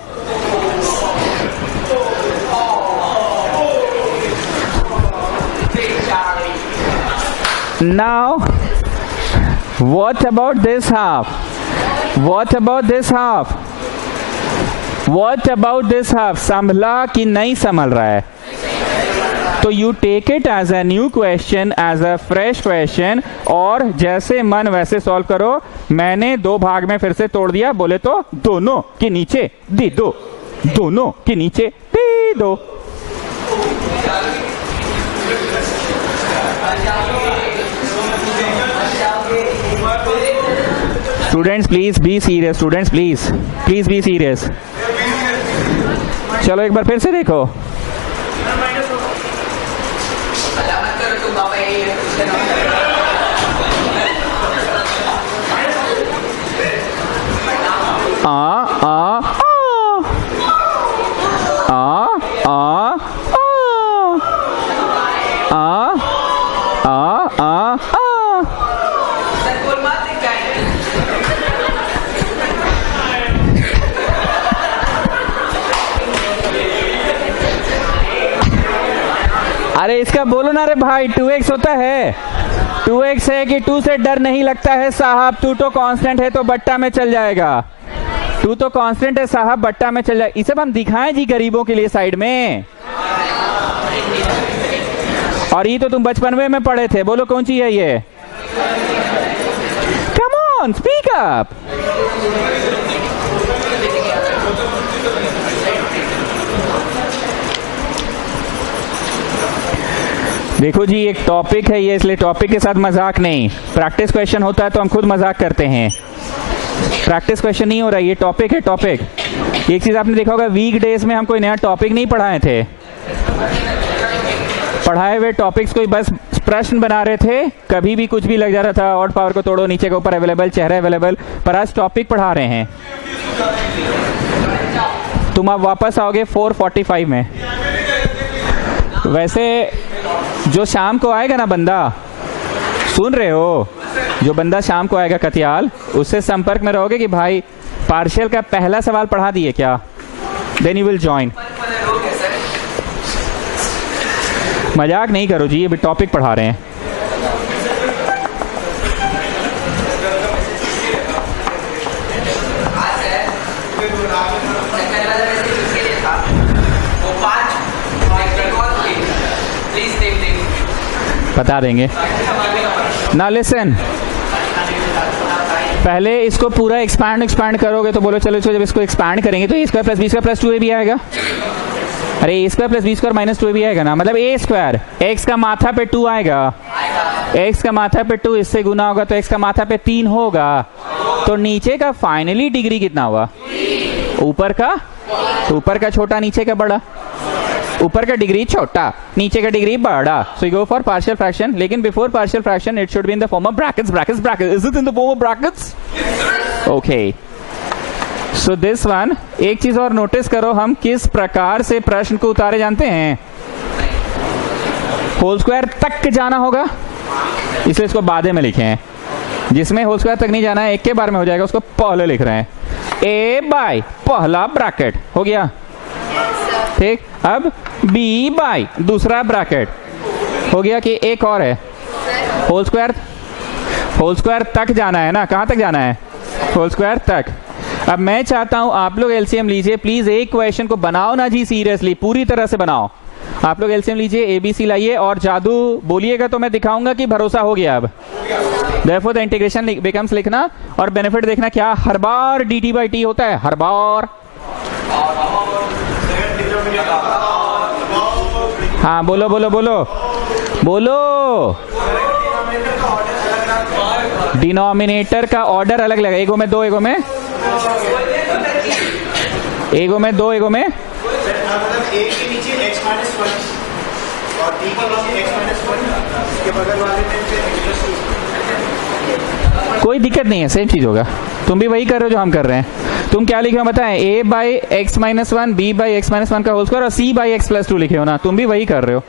Now what about this half? What about this half? What about this half? संभला कि नहीं संभल रहा है? तो you take it as a new question, as a fresh question, और जैसे मन वैसे सॉल्व करो। मैंने 2 भाग में फिर से तोड़ दिया, बोले तो दोनों के नीचे दे दो, दोनों के नीचे दे दो। Students please be serious, students please please be serious. चलो एक बार फिर से देखो। अरे इसका बोलो ना रे भाई, 2x होता है, 2x है कि 2 से डर नहीं लगता है साहब, 2 तो कांस्टेंट है तो बट्टा में चल जाएगा, 2 तो कांस्टेंट है साहब, बट्टा में चल जाएगा। इसे हम दिखाएं जी गरीबों के लिए साइड में। और ये तो तुम बचपन में पढ़े थे, बोलो कौन सी है ये? Come on speak up. देखो जी, एक टॉपिक है ये, इसलिए टॉपिक के साथ मजाक नहीं। प्रैक्टिस क्वेश्चन होता है तो हम खुद मजाक करते हैं, प्रैक्टिस क्वेश्चन नहीं हो रहा है, ये टॉपिक है टॉपिक। एक चीज आपने देखा होगा, वीक डेज में हम कोई नया टॉपिक नहीं पढ़ाए थे, पढ़ाए हुए टॉपिक्स कोई बस प्रश्न बना रहे थे, कभी भी कुछ भी लग जा रहा था, ऑड पावर को तोड़ो, नीचे के ऊपर अवेलेबल, चेहरा अवेलेबल। पर आज टॉपिक पढ़ा रहे हैं। तुम अब वापस आओगे 4:45 में। वैसे जो शाम को आएगा ना बंदा, सुन रहे हो, जो बंदा शाम को आएगा कतियाल, उससे संपर्क में रहोगे कि भाई पार्शियल का पहला सवाल पढ़ा दिए क्या, देन यू विल ज्वाइन। मजाक नहीं करो जी, अभी टॉपिक पढ़ा रहे हैं। बता देंगे ना। लिसन, पहले इसको पूरा एक्सपैंड करोगे तो बोलो चलो जब इसको एक्सपैंड करेंगे तो A square plus B square plus 2ab आएगा। अरे A square plus B square minus 2ab आएगा ना, मतलब ए स्क्वायर एक्स का माथा पे 2 आएगा, एक्स का माथा पे 2 इससे गुना होगा तो एक्स का माथा पे 3 होगा। तो नीचे का फाइनली डिग्री कितना हुआ? ऊपर का, तो ऊपर का छोटा नीचे का बड़ा, ऊपर का डिग्री छोटा नीचे का डिग्री बड़ा। So you go for partial fraction, लेकिन before partial fraction it should be in the form of brackets brackets brackets. Is it in the form of brackets? Okay, so this one. एक चीज और notice करो, हम किस प्रकार से प्रश्न को उतारे जानते हैं? होल स्क्वायर तक जाना होगा, इसलिए इसको बाद में लिखे हैं। जिसमें होल स्क्वायर तक नहीं जाना है, एक के बार में हो जाएगा, उसको पहले लिख रहे हैं। ए बाय पहला ब्रैकेट हो गया, ठीक। अब बी बाय दूसरा ब्रैकेट हो गया कि एक और है होल स्क्वायर तक जाना है ना। कहां तक जाना है? होल स्क्वायर तक। अब मैं चाहता हूं आप लोग एलसीएम लीजिए प्लीज। एक क्वेश्चन को बनाओ ना जी, सीरियसली पूरी तरह से बनाओ। आप लोग एलसीएम लीजिए, एबीसी लाइए और जादू बोलिएगा तो मैं दिखाऊंगा कि भरोसा हो गया। अब देयरफॉर द इंटीग्रेशन बिकम्स लिखना और बेनिफिट देखना क्या हर बार dt बाई टी होता है, हर बार। हाँ बोलो बोलो बोलो बोलो। डिनोमिनेटर का ऑर्डर अलग अलग, एगो में 2, एगो में 2, एगो में कोई दिक्कत नहीं है, सेम चीज होगा। तुम भी वही कर रहे हो जो हम कर रहे हैं। तुम क्या लिखे हो बताएं? a by x minus 1, b by x minus 1 का होल स्क्वायर और c बाई एक्स प्लस 2 लिखे हो ना। तुम भी वही कर रहे हो,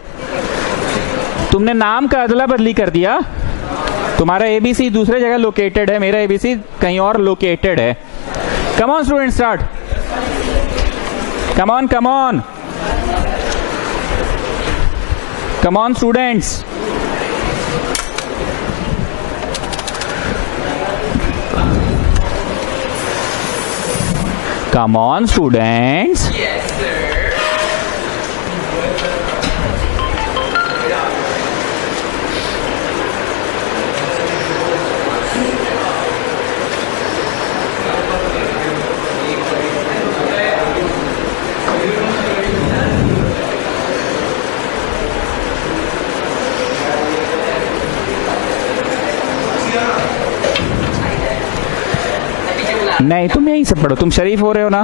तुमने नाम का अदला बदली कर दिया। तुम्हारा एबीसी दूसरे जगह लोकेटेड है, मेरा एबीसी कहीं और लोकेटेड है। Come on student, start. Come on come on come on students. Come on, students. Yes, sir. नहीं, तुम यहीं से पढ़ो, तुम शरीफ हो रहे हो ना।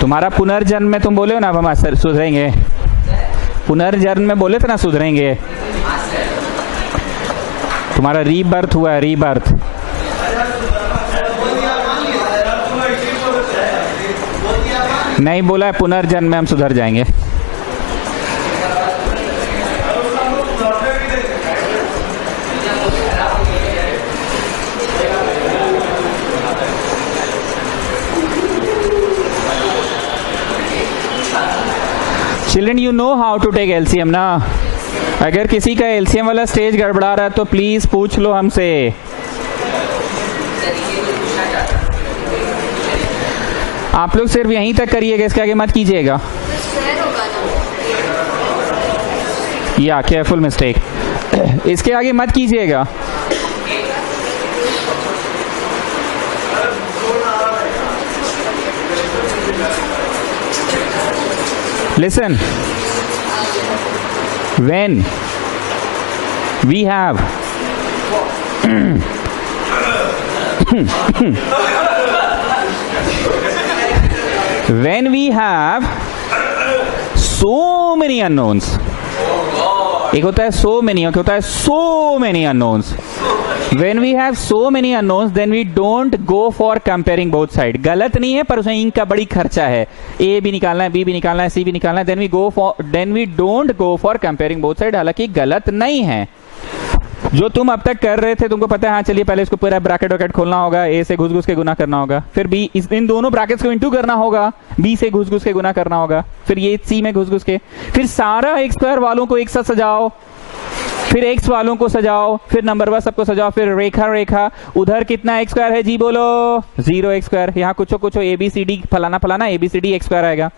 तुम्हारा पुनर्जन्म में तुम बोले हो ना अब हम सुधरेंगे। पुनर्जन्म में बोले थे ना सुधरेंगे। तुम्हारा रीबर्थ हुआ है, रीबर्थ। नहीं बोला है, पुनर्जन्म में हम सुधर जाएंगे। Children you know how to take LCM ना। अगर किसी का एलसीएम वाला स्टेज गड़बड़ा रहा है तो प्लीज पूछ लो हमसे। आप लोग सिर्फ यहीं तक करिएगा, इसके आगे मत कीजिएगा। या केयरफुल मिस्टेक, इसके आगे मत कीजिएगा। Listen, when we have when we have so many unknowns, एक होता है so many, एक होता है so many unknowns. When we have so many unknowns, then we don't go for comparing both side. गलत नहीं है, पर उसमें इंक का बड़ी खर्चा है। A भी निकालना है, B भी निकालना है, C भी निकालना है। Then we don't go for comparing both side. हालांकि गलत नहीं है, जो तुम अब तक कर रहे थे तुमको पता है, हाँ चलिए पहले इसको पूरा ब्रैकेट वैकेट खोलना होगा, ए से घुस घुस के गुना करना होगा, फिर बी इन दोनों ब्रैकेट्स को इंटू करना होगा, बी से घुस घुस के गुना करना होगा, फिर ये सी में घुस घुस के, फिर सारा एक्स स्क्वायर वालों को एक साथ सजाओ, फिर एक्स वालों को सजाओ, फिर नंबर वन सबको सजाओ, फिर रेखा रेखा उधर कितना एक्स स्क्वायर है जी बोलो 0 एक्स स्क्वायर, यहाँ कुछ ए बी सी डी फलाना फलाना a b c d x square आएगा,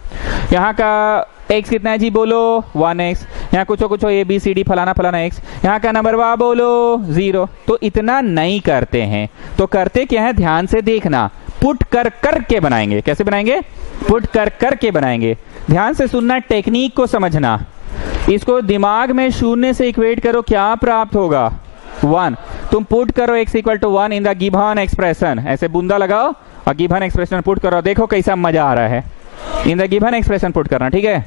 यहाँ का एक्स कितना है जी बोलो 1x, यहाँ कुछ ए बी सी डी फलाना फलाना एक्स, यहाँ का नंबर वा बोलो 0। तो इतना नहीं करते हैं, तो करते क्या है ध्यान से देखना, पुट कर के बनाएंगे। कैसे बनाएंगे? पुट कर के बनाएंगे। ध्यान से सुनना, टेक्निक को समझना। इसको दिमाग में शून्य से इक्वेट करो, क्या प्राप्त होगा 1। तुम पुट करो x equal to 1 in the given expression, ऐसे बूंदा लगाओ और गिवन एक्सप्रेशन पुट करो, देखो कैसा मजा आ रहा है। इन द गिवन एक्सप्रेशन पुट करना, ठीक है।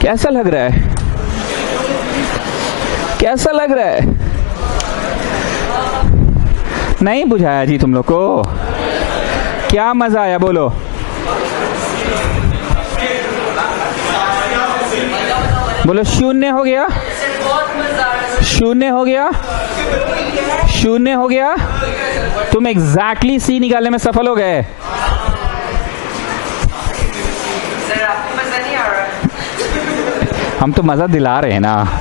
कैसा लग रहा है? कैसा लग रहा है? नहीं बुझाया जी तुम लोग को? क्या मजा आया बोलो? बोलो शून्य हो गया, शून्य हो गया, शून्य हो गया। तुम एग्जैक्टली सी निकालने में सफल हो गए। हम तो मजा दिला रहे हैं ना।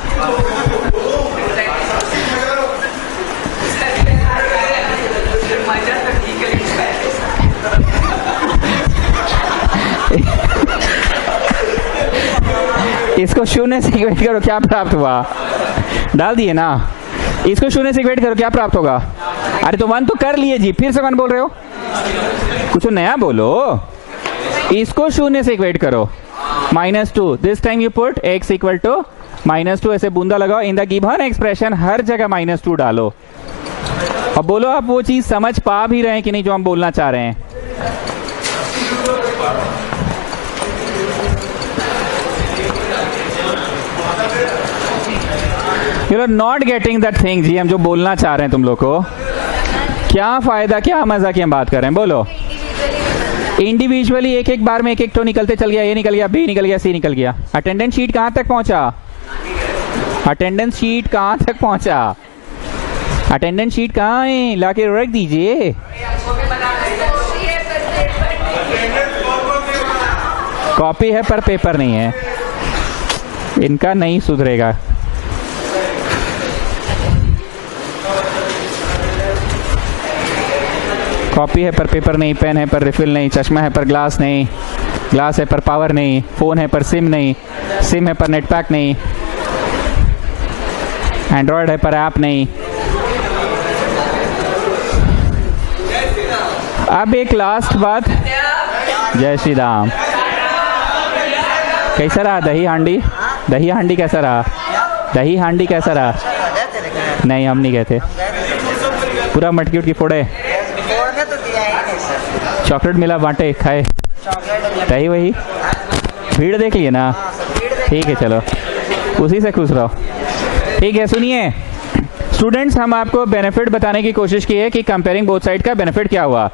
इसको शून्य से इक्वेट करो, क्या प्राप्त हुआ? डाल दिए ना। इसको शून्य से इक्वेट करो, क्या प्राप्त होगा? अरे तो 1 तो कर लिए जी, फिर से 1 बोल रहे हो, कुछ नया बोलो। इसको शून्य से इक्वेट करो, -2, this time you put x equal to -2, ऐसे बूंदा लगाओ। इन द गिवन एक्सप्रेशन हर जगह -2 डालो। अब बोलो आप वो चीज समझ पा भी रहे हैं कि नहीं जो हम बोलना चाह रहे हैं? You are not getting that thing जी, हम जो बोलना चाह रहे हैं तुम लोग को। क्या फायदा, क्या मजा की हम बात कर रहे हैं? बोलो। इंडिविजुअली एक एक बार में एक एक तो निकलते चल गया, ए निकल गया, बी निकल गया, सी निकल गया। अटेंडेंस शीट कहां तक पहुंचा? अटेंडेंस शीट कहां तक पहुंचा? अटेंडेंस शीट कहां है? लाके रख दीजिए। कॉपी है पर पेपर नहीं है, इनका नहीं सुधरेगा। कॉपी है पर पेपर नहीं, पेन है पर रिफिल नहीं, चश्मा है पर ग्लास नहीं, ग्लास है पर पावर नहीं, फोन है पर सिम नहीं, सिम है पर नेट पैक नहीं, एंड्रॉयड है पर ऐप नहीं। अब एक लास्ट बात। जय श्री राम। कैसा रहा दही हांडी? दही हांडी कैसा रहा? दही हांडी कैसा रहा? नहीं हम नहीं गए थे। पूरा मटकी उटकी फोड़े, चॉकलेट मिला, बांटे, खाए, दही वही भीड़ देख लिए ना। ठीक है चलो, उसी से खुश रहो। ठीक है सुनिए स्टूडेंट्स, हम आपको बेनिफिट बताने की कोशिश की है कि कंपेयरिंग बोथ साइड का बेनिफिट क्या हुआ।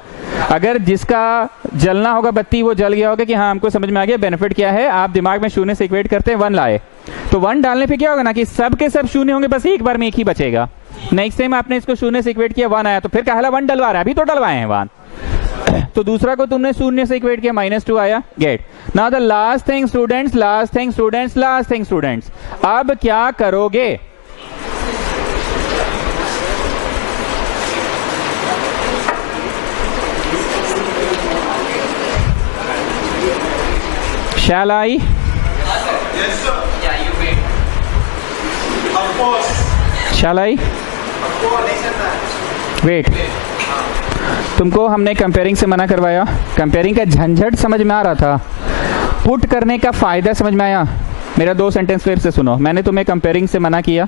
अगर जिसका जलना होगा बत्ती वो जल गया होगा कि हाँ हमको समझ में आ गया बेनिफिट क्या है। आप दिमाग में शून्य से इक्वेट करते हैं 1 लाए, तो 1 डालने पे क्या होगा ना कि सब के सब शून्य होंगे, बस एक बार में एक ही बचेगा। नेक्स्ट टाइम आपने इसको शून्य से इक्वेट किया 1 आया, तो फिर कहला 1 डलवा रहा है, अभी तो डलवाए हैं 1। तो दूसरा को तुमने शून्य से इक्वेट किया, -2 आया, get. Now the last thing students, last thing students, last thing students, अब क्या करोगे? Shall I? Yes, sir. Yeah, you wait. Of course. Shall I? Of course. Wait. तुमको हमने कंपेयरिंग से मना करवाया, कंपेयरिंग का झंझट समझ में आ रहा था, पुट करने का फायदा समझ में आया। मेरा 2 सेंटेंस फिर से सुनो। मैंने तुम्हें कंपेयरिंग से मना किया,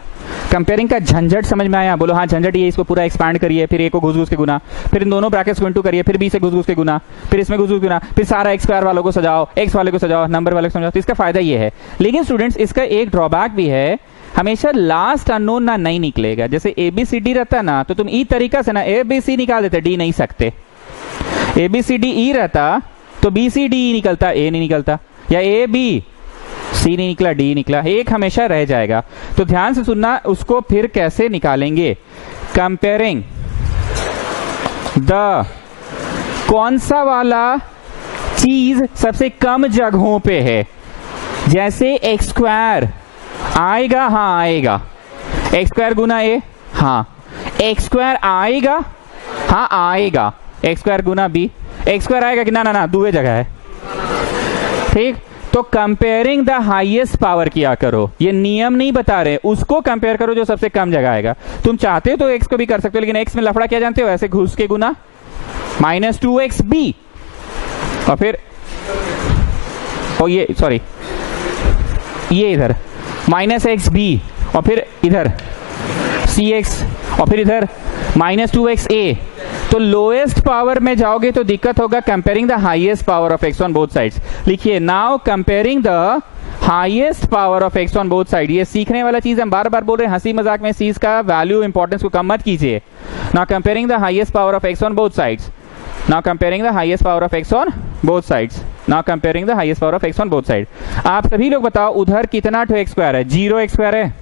कंपेयरिंग का झंझट समझ में आया? बोलो हाँ झंझट ये, इसको पूरा एक्सपांड करिए, फिर ए को घुस घुस के गुना, फिर इन दोनों ब्रैकेट्स को इनटू करिए, फिर बी से घुस घुस के गुना, फिर इसमें घुस घुस गुना, फिर सारा एक्स स्क्वायर वालों को सजाओ, एक्स वाले को सजाओ, नंबर वाले को सजाओ। तो इसका फायदा ये है। लेकिन स्टूडेंट्स इसका एक ड्रॉबैक भी है, हमेशा लास्ट अननोन ना नहीं निकलेगा। जैसे ए बी सी डी रहता ना, तो तुम ई तरीका से ना ए बी सी निकाल देते, डी नहीं सकते। ए बी सी डी ई रहता तो बी सी डी निकलता, ए नहीं निकलता। या ए बी, सी नहीं निकला, डी निकला, एक हमेशा रह जाएगा। तो ध्यान से सुनना, उसको फिर कैसे निकालेंगे। कंपेयरिंग द, कौन सा वाला चीज सबसे कम जगहों पे है। जैसे एक्स स्क्वायर आएगा, हाँ आएगा, एक्स स्क्वायर गुना ए, हाँ एक्स स्क्वायर आएगा, हाँ आएगा, एक्स स्क्वायर गुना बी, एक्स स्क्वायर आएगा कि ना ना ना, दूसरी जगह है, ठीक। तो कंपेयरिंग द हाईएस्ट पावर किया करो, ये नियम नहीं बता रहे, उसको कंपेयर करो जो सबसे कम जगह आएगा। तुम चाहते हो तो एक्स को भी कर सकते हो, लेकिन एक्स में लफड़ा क्या जानते हो, ऐसे घुस के गुना -2x b, और फिर ये सॉरी ये इधर -x b, और फिर इधर cx, और फिर इधर -2x a। तो लोएस्ट पावर में जाओगे तो दिक्कत होगा। Comparing the highest power of x on both sides, लिखिए now comparing the highest power of x on both side. ये सीखने वाला चीज हम बार बार बोल रहे हैं, हंसी मजाक में चीज का वैल्यू इंपॉर्टेंस को कम मत कीजिए। Now comparing the highest power of x on both sides, now comparing the highest power of x on both sides, now comparing the highest power of x on both side. आप सभी लोग बताओ उधर कितना ठो x स्क्वायर है, 0 x square है।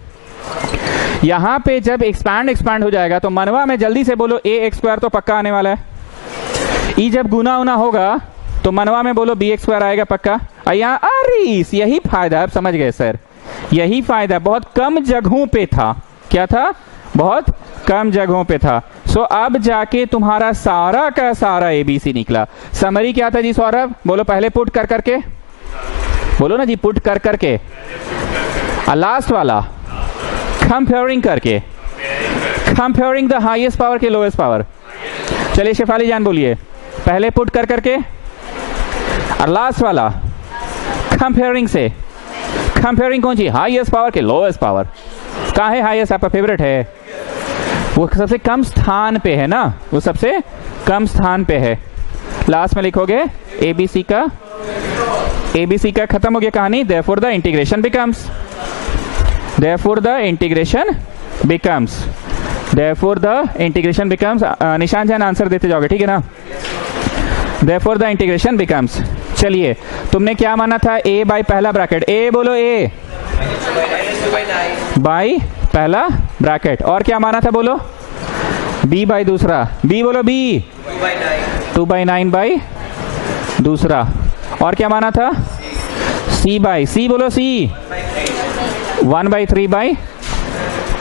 यहां पे जब एक्सपैंड हो जाएगा तो मनवा में जल्दी से बोलो ए एक्स स्क्वायर तो पक्का आने वाला है। ई जब गुना उना होगा तो मनवा में बोलो बी एक्स स्क्वायर आएगा पक्का। यहाँ अरे यही फायदा, आप समझ गए सर, यही फायदा, बहुत कम जगहों पे था। क्या था, बहुत कम जगहों पे था। सो अब जाके तुम्हारा सारा का सारा एबीसी निकला। समरी क्या था जी सौरभ, बोलो पहले पुट कर करके, बोलो ना जी, पुट कर करके, लास्ट वाला कंपेयरिंग करके, कंपेयरिंग द हाईएस्ट पावर के लोएस्ट पावर। चलिए शेफाली जान बोलिए, पहले पुट कर करके और लास्ट वाला कंपेयरिंग से। कंपेयरिंग कौन सी, हाईएस्ट पावर के लोएस्ट पावर। कहाँ है हाईएस्ट, आपका फेवरेट है, वो सबसे कम स्थान पे है ना, वो सबसे कम स्थान पे है। लास्ट में लिखोगे एबीसी का, एबीसी का खत्म हो गया कहानी। Therefore the integration becomes, therefore the integration becomes, therefore the integration becomes, निशान जान आंसर देते जाओगे, ठीक है ना। therefore the integration becomes, चलिए तुमने क्या माना था, a बाई पहला ब्रैकेट, a बोलो a बाई पहला ब्रैकेट, और क्या माना था बोलो, b बाई दूसरा, b बोलो b 2/9 बाई दूसरा, और क्या माना था, c बाई, c बोलो c 1/3 बाई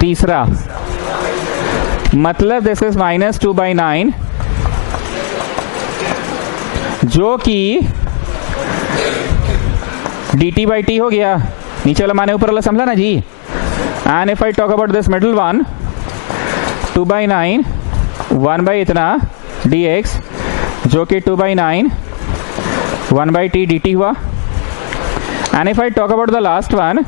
तीसरा। मतलब दिस इज -2/9, जो कि dt/t हो गया। नीचे वाला माने ऊपर वाला समझा ना जी। And if I talk about this middle one, 2/9 1 by इतना dx, जो कि 2/9 1/t dt हुआ। And if I talk about the last one,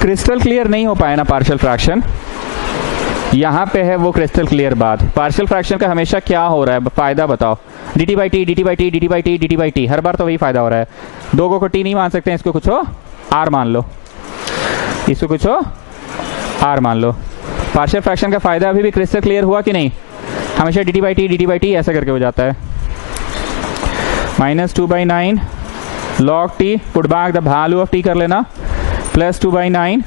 crystal clear नहीं हो पाया ना पार्शियल फ्रैक्शन, यहां पे है वो क्रिस्टल क्लियर बात। पार्शियल फ्रैक्शन का हमेशा क्या हो रहा है, फायदा बताओ, dt/t dt/t dt/t dt/t, हर बार तो वही फायदा हो रहा है। दो को t नहीं मान सकते हैं, इसको कुछ हो r मान लो, इसको कुछ हो r मान लो। पार्शियल फ्रैक्शन का फायदा अभी भी क्रिस्टल क्लियर हुआ कि नहीं, हमेशा dt/t dt/t ऐसा करके हो जाता है। -2/9 log t, put back the value of t कर लेना, plus 2/9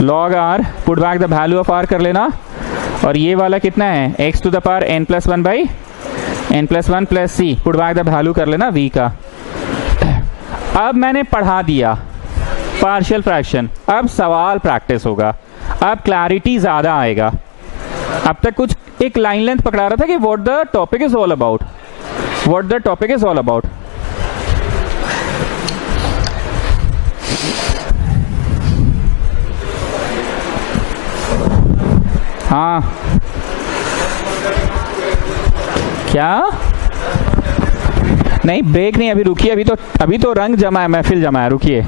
log r, put back the value of r कर लेना, और ये वाला कितना है, x to the power n+1 by n+1 plus c, put back the value कर लेना v का। अब मैंने पढ़ा दिया पार्शियल फ्रैक्शन, अब सवाल प्रैक्टिस होगा, अब क्लैरिटी ज्यादा आएगा। अब तक कुछ एक लाइन लेंथ पकड़ा रहा था कि what the topic is all about, what the topic is all about. हाँ क्या, नहीं ब्रेक नहीं, अभी रुकिए, अभी तो रंग जमा है, महफिल जमा है, रुकिए।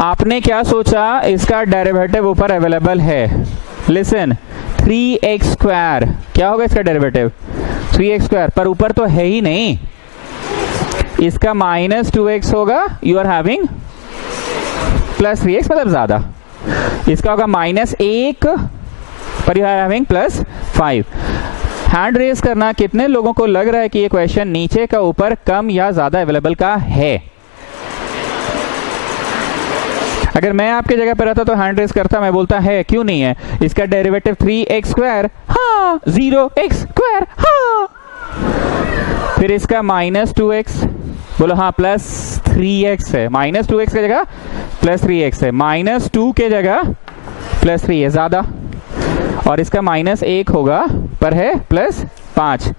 आप आपने क्या सोचा, इसका डेरिवेटिव ऊपर अवेलेबल है। लिसन, 3x स्क्वायर क्या होगा इसका डेरिवेटिव, 3x स्क्वायर, पर ऊपर तो है ही नहीं, इसका -2x होगा, यू आर हैविंग +3x मतलब ज्यादा, इसका होगा -1 पर you are having +5। Hand raise करना, कितने लोगों को लग रहा है कि ये क्वेश्चन नीचे का ऊपर कम या ज्यादा अवेलेबल का है। अगर मैं आपके जगह पर रहता तो हैंड रेज करता, मैं बोलता है क्यों नहीं है, इसका डेरिवेटिव 3x स्क्वायर, हाँ, 0x स्क्वायर, हाँ, फिर इसका -2x, बोलो हाँ, +3x है, -2x की जगह +3x है, -2 के जगह +3 है ज्यादा, और इसका -1 होगा पर है +5,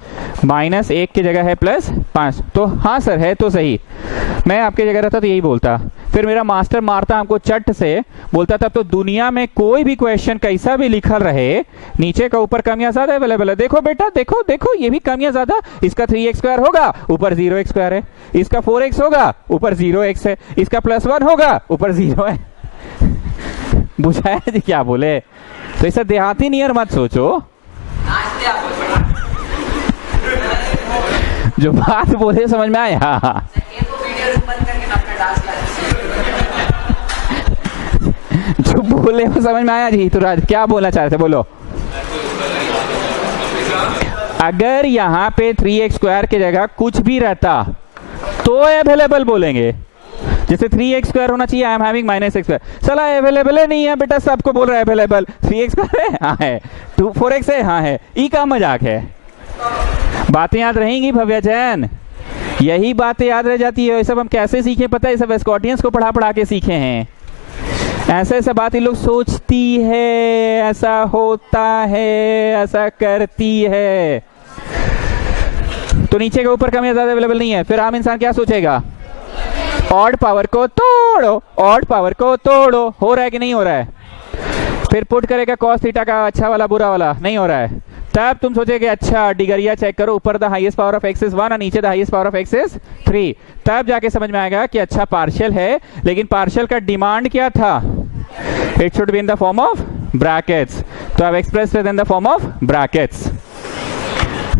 -1 की जगह है +5, तो हाँ सर है तो सही। मैं आपके जगह रहता तो यही बोलता, फिर मेरा मास्टर मारता हमको चट से, बोलता तब तो दुनिया में कोई भी क्वेश्चन कैसा भी लिखल रहे, नीचे का ऊपर कम या ज्यादा अवेलेबल है। देखो बेटा, देखो देखो, ये भी कम या ज्यादा, इसका 3x स्क्वायर होगा, ऊपर 0x स्क्वायर है, इसका 4x होगा, ऊपर 0x है, इसका +1 होगा, ऊपर 0 है। बुझाया जी क्या बोले, तो ऐसा देहाती नियर मत सोचो, जो बात बोले समझ में आया। जो बोले वो समझ में आया जी। तो राज क्या बोलना चाह रहे थे, बोलो। अगर यहाँ पे 3x स्क्वायर की जगह कुछ भी रहता तो अवेलेबल बोलेंगे, जैसे 3x स्क्वायर होना चाहिए, I am having -x square, चला अवेलेबल है नहीं है बेटा, सबको बोल रहा है अवेलेबल, 3x स्क्वायर है, हाँ है, 4x है, हाँ है, ई का मजाक है। बातें याद रहेंगी भव्या जैन, यही बातें याद रह जाती है। ये सब हम कैसे सीखे पता है, सब स्कॉटियंस को पढ़ा पढ़ा के सीखे हैं। ऐसे ऐसा बात ये लोग सोचती है, ऐसा होता है, ऐसा करती है, तो नीचे के ऊपर कम या ज्यादा अवेलेबल नहीं है। फिर आम इंसान क्या सोचेगा, ऑड पावर को तोड़ो, ऑड पावर को तोड़ो, हो रहा है कि नहीं हो रहा है, फिर पुट करेगा cos थीटा का अच्छा वाला बुरा वाला, नहीं हो रहा है, तब तुम सोचेगे अच्छा डिगरिया चेक करो, ऊपर the highest power of x is 1 और नीचे the highest power of x is 3, तब जाके समझ में आएगा कि अच्छा पार्शियल है, लेकिन पार्शियल का डिमांड क्या था, it should be in the form of brackets, तो अब express in the form of brackets.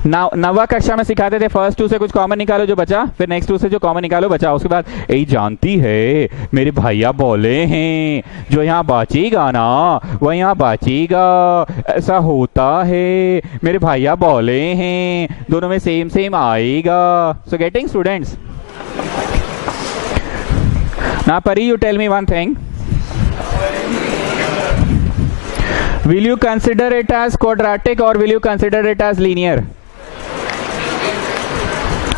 नवा कक्षा में सिखाते थे फर्स्ट 2 से कुछ कॉमन निकालो जो बचा, फिर नेक्स्ट 2 से जो कॉमन निकालो बचा, उसके बाद यही जानती है मेरे भैया बोले हैं जो यहाँ बाचेगा ना वो यहाँ बाचेगा, ऐसा होता है, मेरे भैया बोले हैं, दोनों में सेम सेम आएगा। So getting students, now Pari, you tell me one thing, will you consider it as quadratic or will you consider it as linear?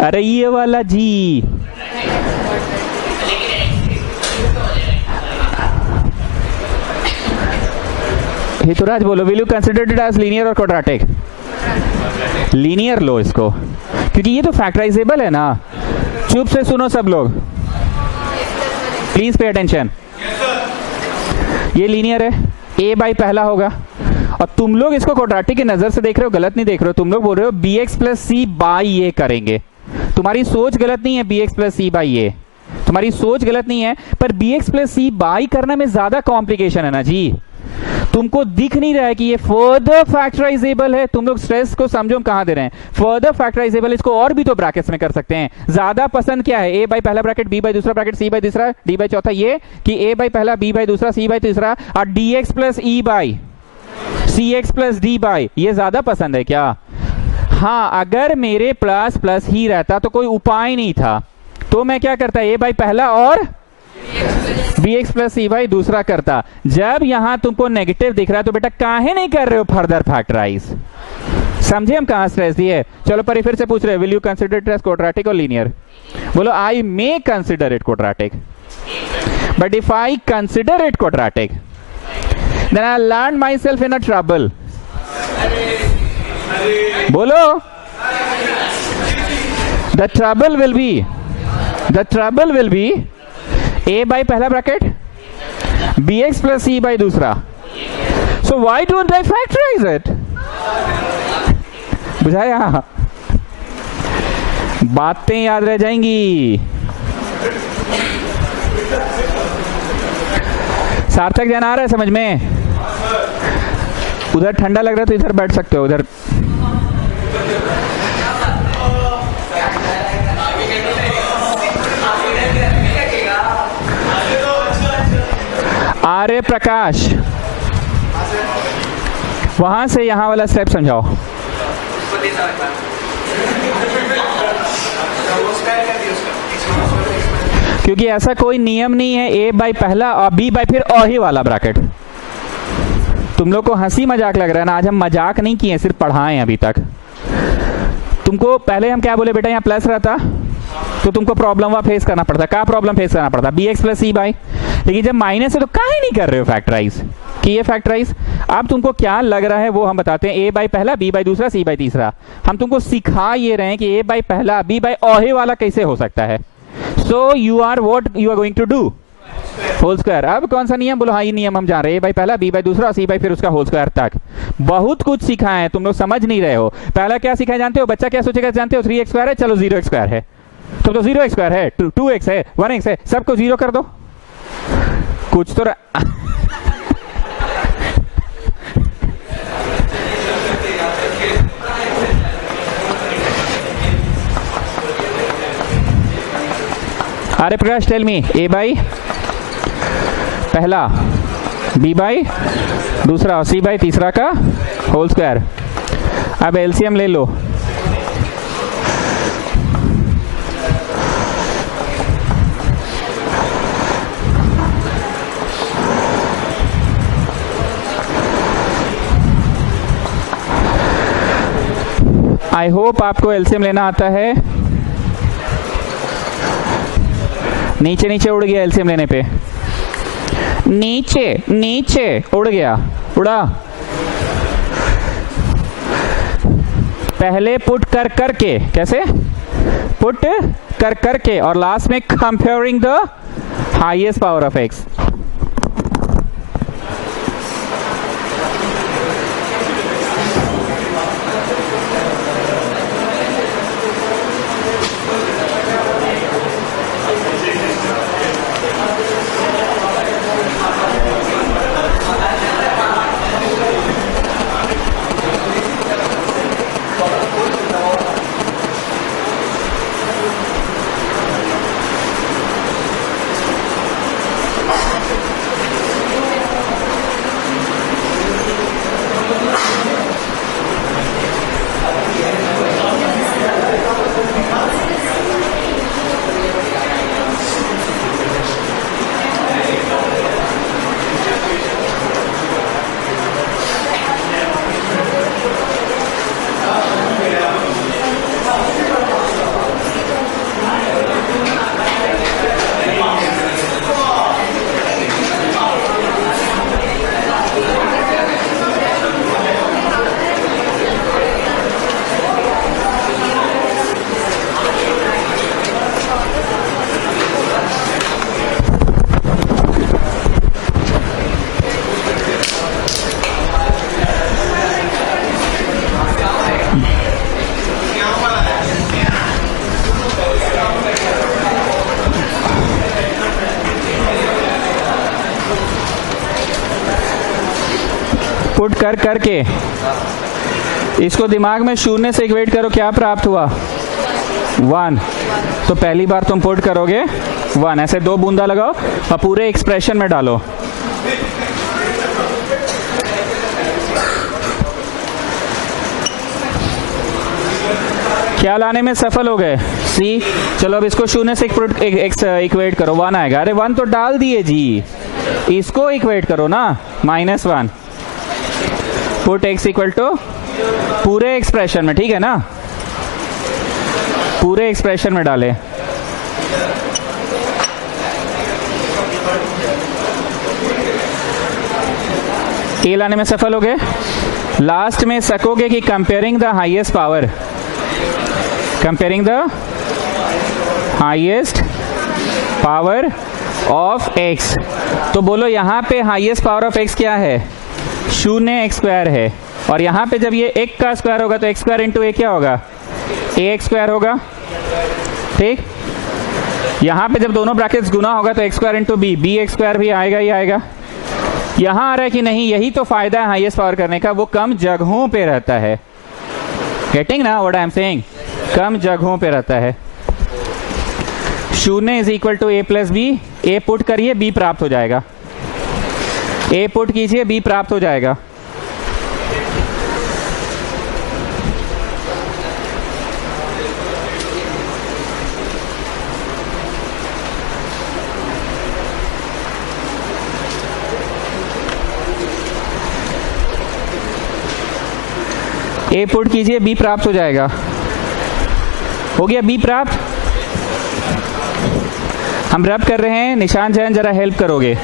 अरे ये वाला जी, हितुराज बोलो, will you consider it as linear और quadratic? Linear लो इसको, क्योंकि ये तो फैक्टराइजेबल है ना। चुप से सुनो सब लोग, प्लीज पे अटेंशन। ये लीनियर है, a बाई पहला होगा, और तुम लोग इसको क्वाड्रेटिक की नजर से देख रहे हो, गलत नहीं देख रहे हो, तुम लोग बोल रहे हो bx प्लस सी बाई ए करेंगे। तुम्हारी सोच गलत नहीं है, bx प्लस सी बाई ए, तुम्हारी सोच गलत नहीं है, पर bx प्लस सी बाई करने में ज्यादा कॉम्प्लिकेशन है ना जी। तुमको दिख नहीं रहा है कि ये फर्दर फैक्टराइजेबल है, तुम लोग स्ट्रेस को समझो हम कहां दे रहे हैं, फर्दर फैक्टराइजेबल, इसको और भी तो ब्रैकेट्स में कर सकते हैं। ज्यादा पसंद क्या है, a बाई पहला ब्रैकेट, b बाई दूसरा ब्रैकेट, c बाई तीसरा, d बाई चौथा, ये कि a बाई पहला, b बाई दूसरा, c बाई तीसरा, और dx plus e by cx plus d by, ये ज्यादा पसंद है क्या? हाँ, अगर मेरे प्लस प्लस ही रहता तो कोई उपाय नहीं था, तो मैं क्या करता, a बाई पहला और bx प्लस सी बाई दूसरा करता। जब यहां तुमको नेगेटिव दिख रहा है तो बेटा काहे नहीं कर रहे हो फर्दर फैक्टराइज? समझे हम कहां स्ट्रेस दिए? चलो पर फिर से पूछ रहे, will you consider it as quadratic और लीनियर? बोलो I may consider it quadratic, but if I consider it quadratic then I learn myself in a trouble. बोलो, the trouble will be a by पहला bracket, bx plus c by दूसरा, so why don't I factorize it? बुझाया? बातें याद रह जाएंगी। सार्थक जन आ रहा है समझ में? उधर ठंडा लग रहा है तो इधर बैठ सकते हो, उधर। आर्य प्रकाश, वहां से यहां वाला स्टेप समझाओ। क्योंकि ऐसा कोई नियम नहीं है ए बाई पहला और बी बाई फिर और ही वाला ब्रैकेट। तुम लोग को हंसी मजाक लग रहा है ना, आज हम मजाक नहीं किए, सिर्फ पढ़ाएं अभी तक। तुमको पहले हम क्या बोले बेटा, यहाँ प्लस रहता तो तुमको प्रॉब्लम वहां फेस करना पड़ता। क्या प्रॉब्लम फेस करना पड़ता? B x plus c by. लेकिन जब माइनस है तो काहे नहीं कर रहे हो फैक्टराइज, कि ये फैक्टराइज। अब तुमको क्या लग रहा है वो हम बताते हैं। ए बाई पहला, बी बाई दूसरा, सी बाई तीसरा। हम तुमको सिखा ये रहे हैं कि ए बाई पहला बी बाई औहे वाला कैसे हो सकता है। So you are what you are going to do, whole square. अब कौन सा नियम बोलो? हाँ ये नियम हम जान रहे हैं, ए बाई पहला, बी बाई दूसरा, सी बाई फिर उसका होल स्क्वायर तक। बहुत कुछ सिखाए हैं, तुम लोग समझ नहीं रहे हो। पहला क्या सिखाया जानते हो? बच्चा क्या सोचेगा जानते हो? 3x स्क्वायर है, चलो 0x स्क्वायर है, तो 0x स्क्वायर है, 2x है, 1x है, सबको 0 कर दो। कुछ तो अरे प्रकाश टेल मी, ए बाई पहला, बी बाई दूसरा और सी बाई तीसरा का होल स्क्वायर। अब एलसीएम ले लो। आई होप आपको एलसीएम लेना आता है। नीचे नीचे उड़ गया एलसीएम लेने पे, नीचे नीचे उड़ गया, उड़ा। पहले पुट कर करके, कैसे पुट कर करके, और लास्ट में comparing the highest power of x. Put कर करके इसको दिमाग में शून्य से इक्वेट करो, क्या प्राप्त हुआ? 1। तो पहली बार तुम पुट करोगे 1, ऐसे 2 बूंदा लगाओ और पूरे एक्सप्रेशन में डालो। क्या लाने में सफल हो गए? सी। चलो अब इसको शून्य से इक्वेट करो, 1 आएगा। अरे 1 तो डाल दिए जी, इसको इक्वेट करो ना, -1। पुट x इक्वल टू पूरे एक्सप्रेशन में, ठीक है ना, पूरे एक्सप्रेशन में डाले। ए लाने में सफल हो गए। लास्ट में सकोगे कि comparing the highest power, comparing the highest power of x। तो बोलो यहां पे हाईएस्ट पावर ऑफ x क्या है? 0x स्क्वायर है। और यहां पे जब ये 1 का स्क्वायर होगा तो x स्क्वायर इंटू a क्या होगा? ax स्क्वायर होगा, ठीक। यहां पे जब दोनों ब्रैकेट्स गुना होगा तो x square into b x square भी आएगा ही आएगा। यहां आ रहा है कि नहीं, यही तो फायदा है हाईएस्ट पावर करने का, वो कम जगहों पे रहता है। गेटिंग ना व्हाट आई एम सेइंग, कम जगहों पे रहता है। शून्य is equal to a plus B, a put करिए बी प्राप्त हो जाएगा, ए पुट कीजिए बी प्राप्त हो जाएगा। ए पुट कीजिए बी प्राप्त हो जाएगा। हो गया बी प्राप्त। हम रब कर रहे हैं, निशान जैन जरा हेल्प करोगे।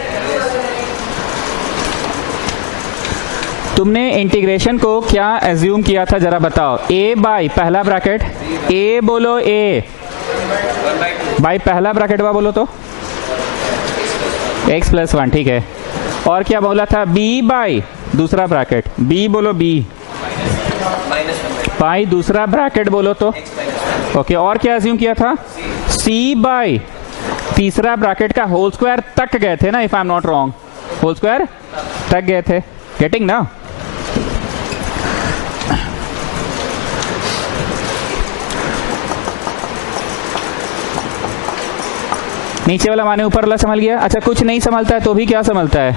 तुमने इंटीग्रेशन को क्या एज्यूम किया था जरा बताओ। ए बाई पहला ब्रैकेट, ए बोलो ए बाई पहला ब्रैकेट वा बोलो तो x प्लस 1, ठीक है। और क्या बोला था, बी बाई दूसरा ब्रैकेट, बी बोलो बी बाई दूसरा ब्रैकेट बोलो तो ओके। और क्या एज्यूम किया था, सी बाई तीसरा ब्रैकेट का होल स्क्वायर तक गए थे ना, if I am not wrong, whole square तक गए थे। गेटिंग ना। नीचे वाला माने ऊपर वाला संभल गया। अच्छा कुछ नहीं संभलता है तो भी क्या संभलता है,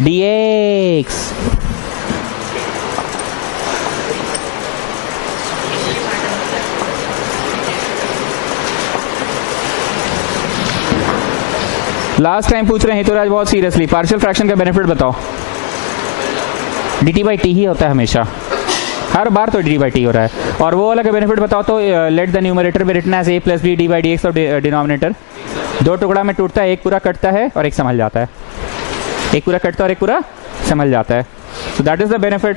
dx। लास्ट टाइम पूछ रहे हैं हितुराज बहुत सीरियसली, पार्शियल फ्रैक्शन का बेनिफिट बताओ। dt बाई टी ही होता है हमेशा, हर बार तो dt बाई टी हो रहा है। और वो वाला का बेनिफिट बताओ तो, let the numerator be written as a plus B D by D x और डिनोमिनेटर दो टुकड़ा में टूटता है, एक पूरा कटता है और एक संभल जाता है, एक पूरा कटता है और एक पूरा संभल जाता है। So that is the benefit.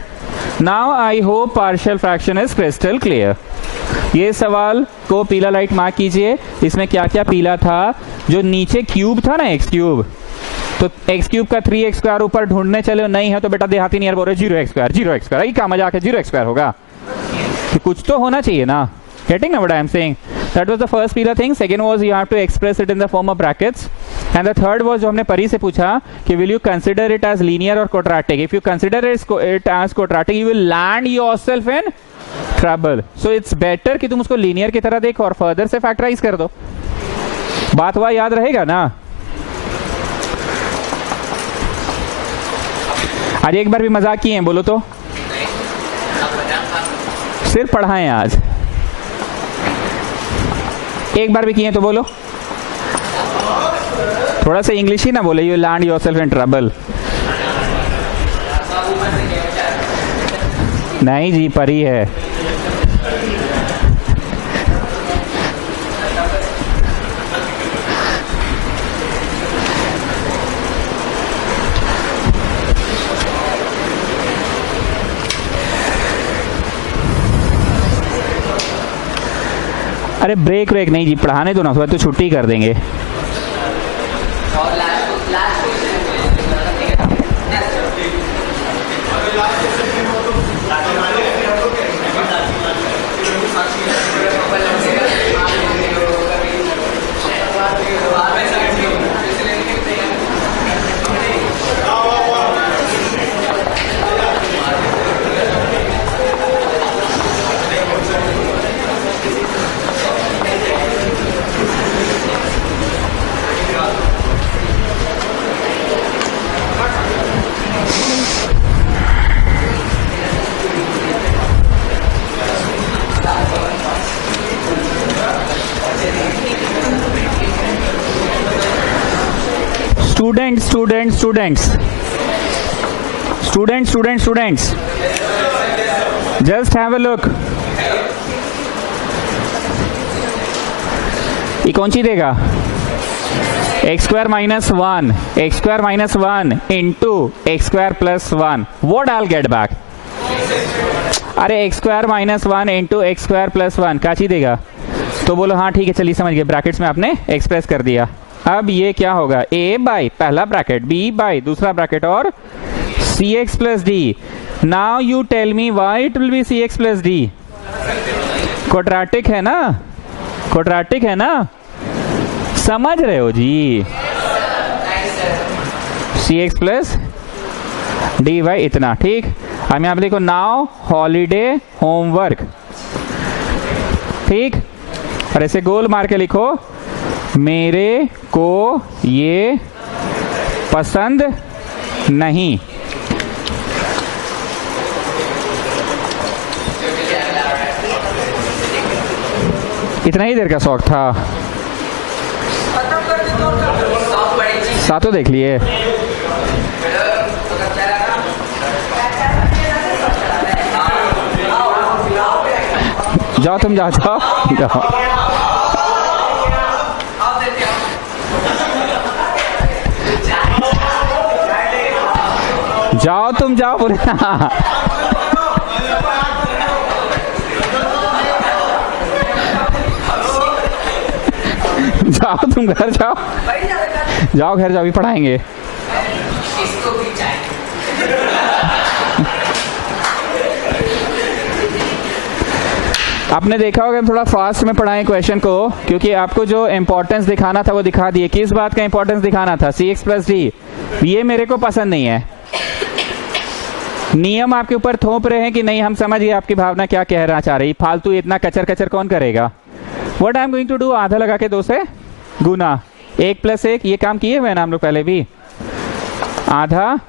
Now I hope partial fraction is crystal clear. ये सवाल को पीला लाइट मार्क कीजिए। इसमें क्या क्या पीला था, जो नीचे क्यूब था ना एक्स क्यूब, तो एक्स क्यूब का 3x स्क्वायर ऊपर ढूंढने चले, नहीं है तो बेटा देहाती नहीं बोल रहे 0x स्क्वायर, क्या मजाक है, 0x स्क्वायर होगा कि कुछ तो होना चाहिए ना। Getting what I am saying? That was the first pila thing. Second was you have to express it in the form of brackets. And the third was जो हमने परी से पूछा कि will you consider it as linear or quadratic? If you consider it as quadratic, you will land yourself in trouble. So it's better कि तुम उसको linear की तरह देखो और further से factorize कर दो। बात हुआ, याद रहेगा ना। आज एक बार भी मजाक किए हैं बोलो तो, सिर्फ पढ़ाएं आज, एक बार भी किए तो बोलो। थोड़ा सा इंग्लिश ही ना बोले, you land yourself in trouble. नहीं जी, परी है। अरे ब्रेक नहीं जी, पढ़ाने दो ना, तो छुट्टी कर देंगे। Students, just have a look. ये कौन सी देगा, X square minus 1 into X square plus 1, what I will get back. अरे X square minus 1 into X square plus 1 क्या चीज देगा, तो बोलो हाँ ठीक है, चलिए समझ गए, ब्रैकेट्स में आपने एक्सप्रेस कर दिया। अब ये क्या होगा, a बाई पहला ब्रैकेट, b बाई दूसरा ब्रैकेट और cx plus d. Now you tell me why it will be cx plus d. Quadratic है ना, समझ रहे हो जी? C x plus d y इतना, ठीक। हम यहाँ पे देखो नाउ हॉलीडे होमवर्क, ठीक। और ऐसे गोल मार के लिखो मेरे को ये पसंद नहीं। इतना ही देर का शौक था। खत्म कर दे तो और कर दो। सातों देख लिए? जाओ तुम, जाओ जाओ जाओ। जाओ तुम, जाओ बोले। जाओ तुम घर जाओ, जाओ घर जाओ, अभी पढ़ाएंगे। आपने देखा होगा हम थोड़ा फास्ट में पढ़ाएं क्वेश्चन को, क्योंकि आपको जो इंपॉर्टेंस दिखाना था वो दिखा दिए। किस बात का इंपॉर्टेंस दिखाना था? सी एक्स प्लस डी, ये मेरे को पसंद नहीं है। नियम आपके ऊपर थोप रहे हैं कि नहीं, हम समझ गए आपकी भावना क्या कहना चाह रही। फालतू इतना कचर कचर कौन करेगा? What I am going to do, आधा लगा के 2 से गुना, 1 प्लस 1, ये काम किए हुए ना हम लोग पहले भी। आधा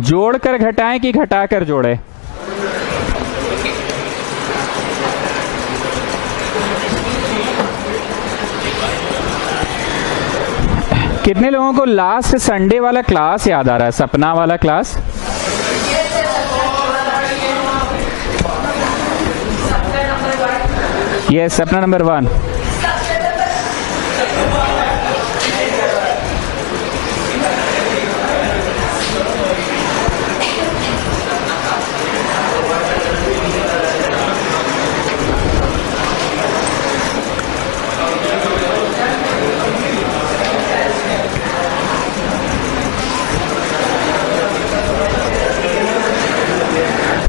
जोड़कर घटाएं कि घटाकर जोड़े? कितने लोगों को लास्ट संडे वाला क्लास याद आ रहा है? सपना वाला क्लास। यस, सपना नंबर 1।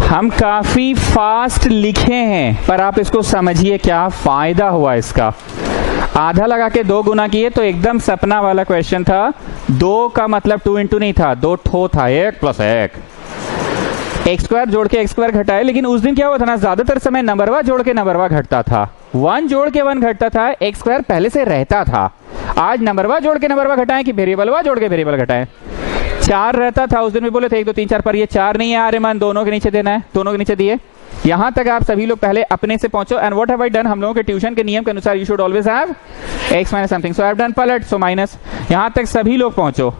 हम काफी फास्ट लिखे हैं, पर आप इसको समझिए क्या फायदा हुआ इसका। आधा लगा के 2 गुना किए तो एकदम सपना वाला क्वेश्चन था। 2 का मतलब 2 इंटू नहीं था, 2 ठो था, 1 प्लस 1। एक्स स्क्वायर जोड़ के एक्स स्क्वायर घटाए, लेकिन उस दिन क्या हुआ था ना, ज्यादातर समय नंबरवा जोड़ के नंबरवा घटता था, 1 जोड़ के 1 घटता था, एक्स स्क्वायर पहले से रहता था। आज नंबरवा जोड़ के नंबरवा घटाएं कि वेरिएबलवा जोड़ के वेरिएबल घटाएं? 4 रहता था, उस दिन भी बोले थे 1 2 3 4, पर ये 4 नहीं है। आर्यमान दोनों के नीचे देना है, दोनों के नीचे दिए। यहां तक आप सभी लोग पहले अपने से पहुंचो। And what have I done, हम लोगों के ट्यूशन के नियम के अनुसार you should always have x minus something, so I have done पलट, सो माइनस। यहां तक सभी लोग पहुंचो।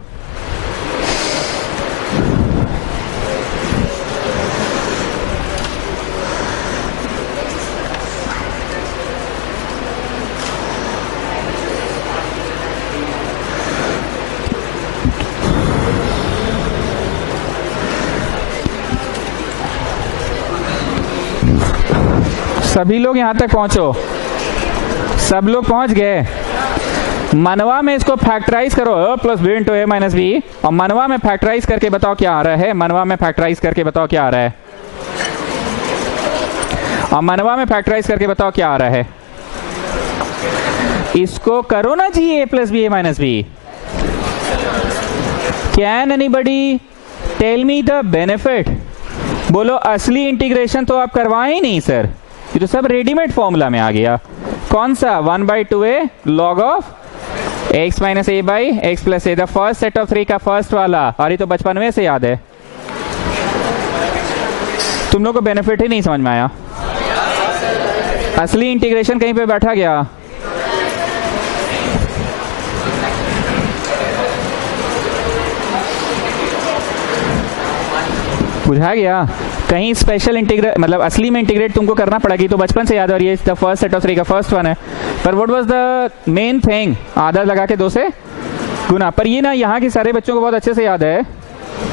सभी लोग यहां तक पहुंचो, सब लोग पहुंच गए। मनवा में इसको फैक्टराइज करो, plus B into A minus B, और मनवा में फैक्टराइज करके बताओ क्या आ रहा है। मनवा में फैक्टराइज करके बताओ क्या आ रहा है, और मनवा में फैक्टराइज करके बताओ क्या आ रहा है। इसको करो ना जी, A plus B A minus B. Can anybody tell me the benefit? बोलो असली इंटीग्रेशन तो आप करवाए ही नहीं सर, ये तो सब रेडीमेड फॉर्मूला में आ गया। कौन सा? 1/2a log of x minus A by x plus A, the first set of 3 का फर्स्ट वाला। और ये तो बचपन में से याद है, तुम लोग को बेनिफिट ही नहीं समझ में आया। असली इंटीग्रेशन कहीं पे बैठा गया। बुझा गया? कहीं स्पेशल इंटीग्रेट, मतलब असली में इंटीग्रेट तुमको करना पड़ेगी, तो बचपन से याद है। और ये द फर्स्ट सेट ऑफ 3 का फर्स्ट वन है। पर what was the main thing? आधा लगा के 2 से गुना। पर ये ना यहाँ के सारे बच्चों को बहुत अच्छे से याद है,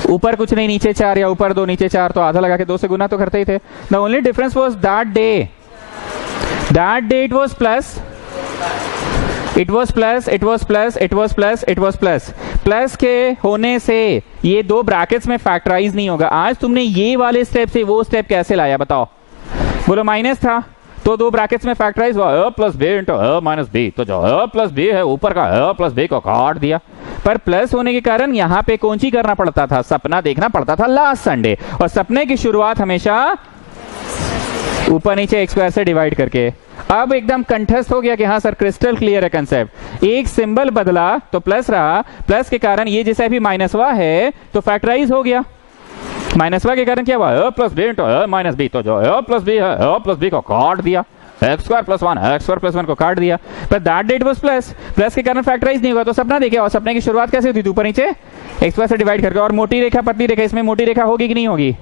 ऊपर कुछ नहीं, नीचे 4 या ऊपर 2 नीचे 4, तो आधा लगा के 2 से गुना तो करते ही थे। The only difference was that day it was plus, it was plus, it was plus, it was plus, it was plus. Plus के होने से ये 2 ब्रैकेट्स में फैक्टराइज नहीं होगा। आज तुमने ये वाले स्टेप से वो स्टेप कैसे लाया बताओ? बोलो माइनस था तो दो ब्रैकेट्स में फैक्टराइज हुआ a plus B into a minus b, तो जो a प्लस बी है ऊपर का a प्लस बी को काट दिया। पर प्लस होने के कारण यहाँ पे कौन सी करना पड़ता था, सपना देखना पड़ता था लास्ट संडे, और सपने की शुरुआत हमेशा ऊपर नीचे x स्क्वायर से डिवाइड करके। अब एकदम कंठस्थ हो गया कि हाँ सर क्रिस्टल क्लियर है कंसेप्ट। एक सिंबल बदला तो प्लस रहा, प्लस के कारण ये जैसे अभी माइनसवा है तो फैक्टराइज हो गया, माइनसवा के कारण क्या हुआ a plus B into a minus b, तो जो a प्लस बी है a प्लस बी को काट दिया, x square plus one x square plus one को काट दिया। पर that that was plus, plus के कारण फैक्टराइज नहीं हुआ तो सपना देखे, और सपने की शुरुआत कैसे होती थी, ऊपर नीचे एक्स स्क्वायर से डिवाइड करके। और मोटी रेखा पतली रेखा, इसमें मोटी रेखा होगी कि नहीं होगी?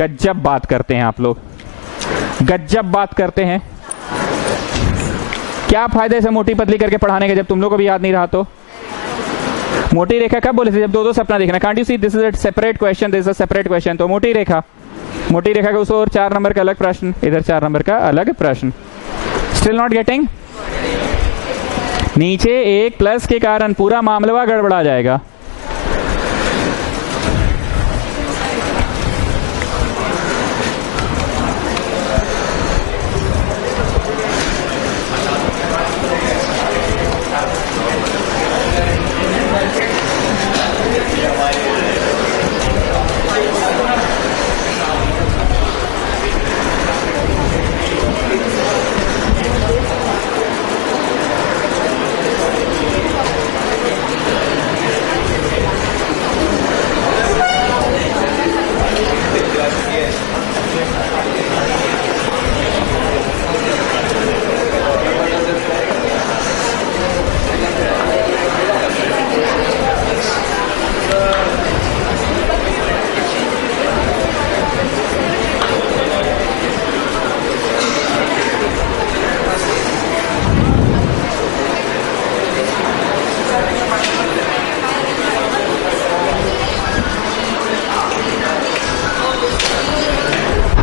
गजब बात करते हैं आप लोग, गजब बात करते हैं। क्या फायदे से मोटी पतली करके पढ़ाने के जब तुम लोग को भी याद नहीं रहा तो? मोटी रेखा कब बोले थे? जब दो दो सपना देखना। Can't you see this is a separate question, this is a separate question. तो मोटी रेखा, मोटी रेखा के उस और 4 नंबर का अलग प्रश्न, इधर 4 नंबर का अलग प्रश्न। Still not getting? नीचे एक प्लस के कारण पूरा मामला गड़बड़ा जाएगा।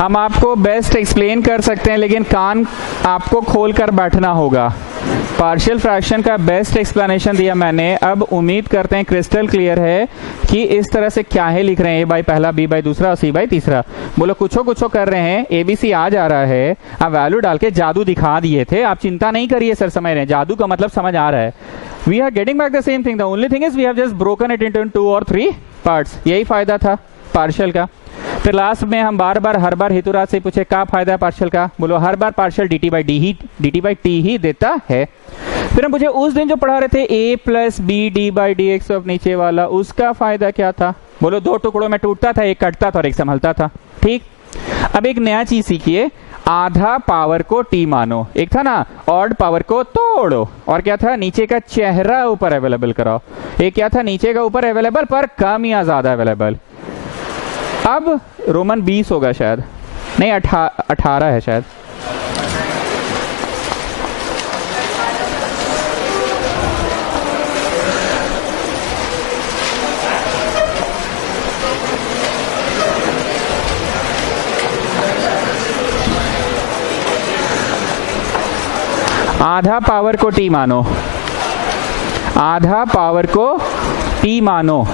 हम आपको बेस्ट एक्सप्लेन कर सकते हैं लेकिन कान आपको खोल कर बैठना होगा। पार्शियल फ्रैक्शन का बेस्ट एक्सप्लेनेशन दिया मैंने। अब उम्मीद करते हैं क्रिस्टल क्लियर है कि इस तरह से क्या है लिख रहे हैं, ए बाई पहला, बी बाई दूसरा और सी बाई तीसरा। बोलो कुछ कर रहे हैं, एबीसी आ जा रहा है, आप वैल्यू डाल के जादू दिखा दिए थे। आप चिंता नहीं करिए सर, समझ रहे हैं, जादू का मतलब समझ आ रहा है। We are getting back the same thing, the only thing is we have just broken it into 2 और 3 पार्ट्स। यही फायदा था पार्शियल का। फिर लास्ट में हम हर बार हेतुराज से पूछे क्या फायदा है पार्शियल का, बोलो हर बार पार्शियल dt बाई टी ही देता है। फिर हम पूछे उस दिन जो पढ़ा रहे थे a plus B D by D x of नीचे वाला, उसका फायदा क्या था? बोलो 2 टुकड़ों में टूटता था, एक कटता था और एक संभलता था। ठीक, अब एक नया चीज सीखिए, आधा पावर को t मानो। एक था ना ऑड पावर को तोड़ो, और क्या था नीचे का चेहरा ऊपर अवेलेबल कराओ। एक क्या था नीचे का ऊपर अवेलेबल पर कम या ज्यादा अवेलेबल। अब रोमन 20 होगा शायद, नहीं 18 है शायद। आधा पावर को टी मानो, आधा पावर को टी मानो।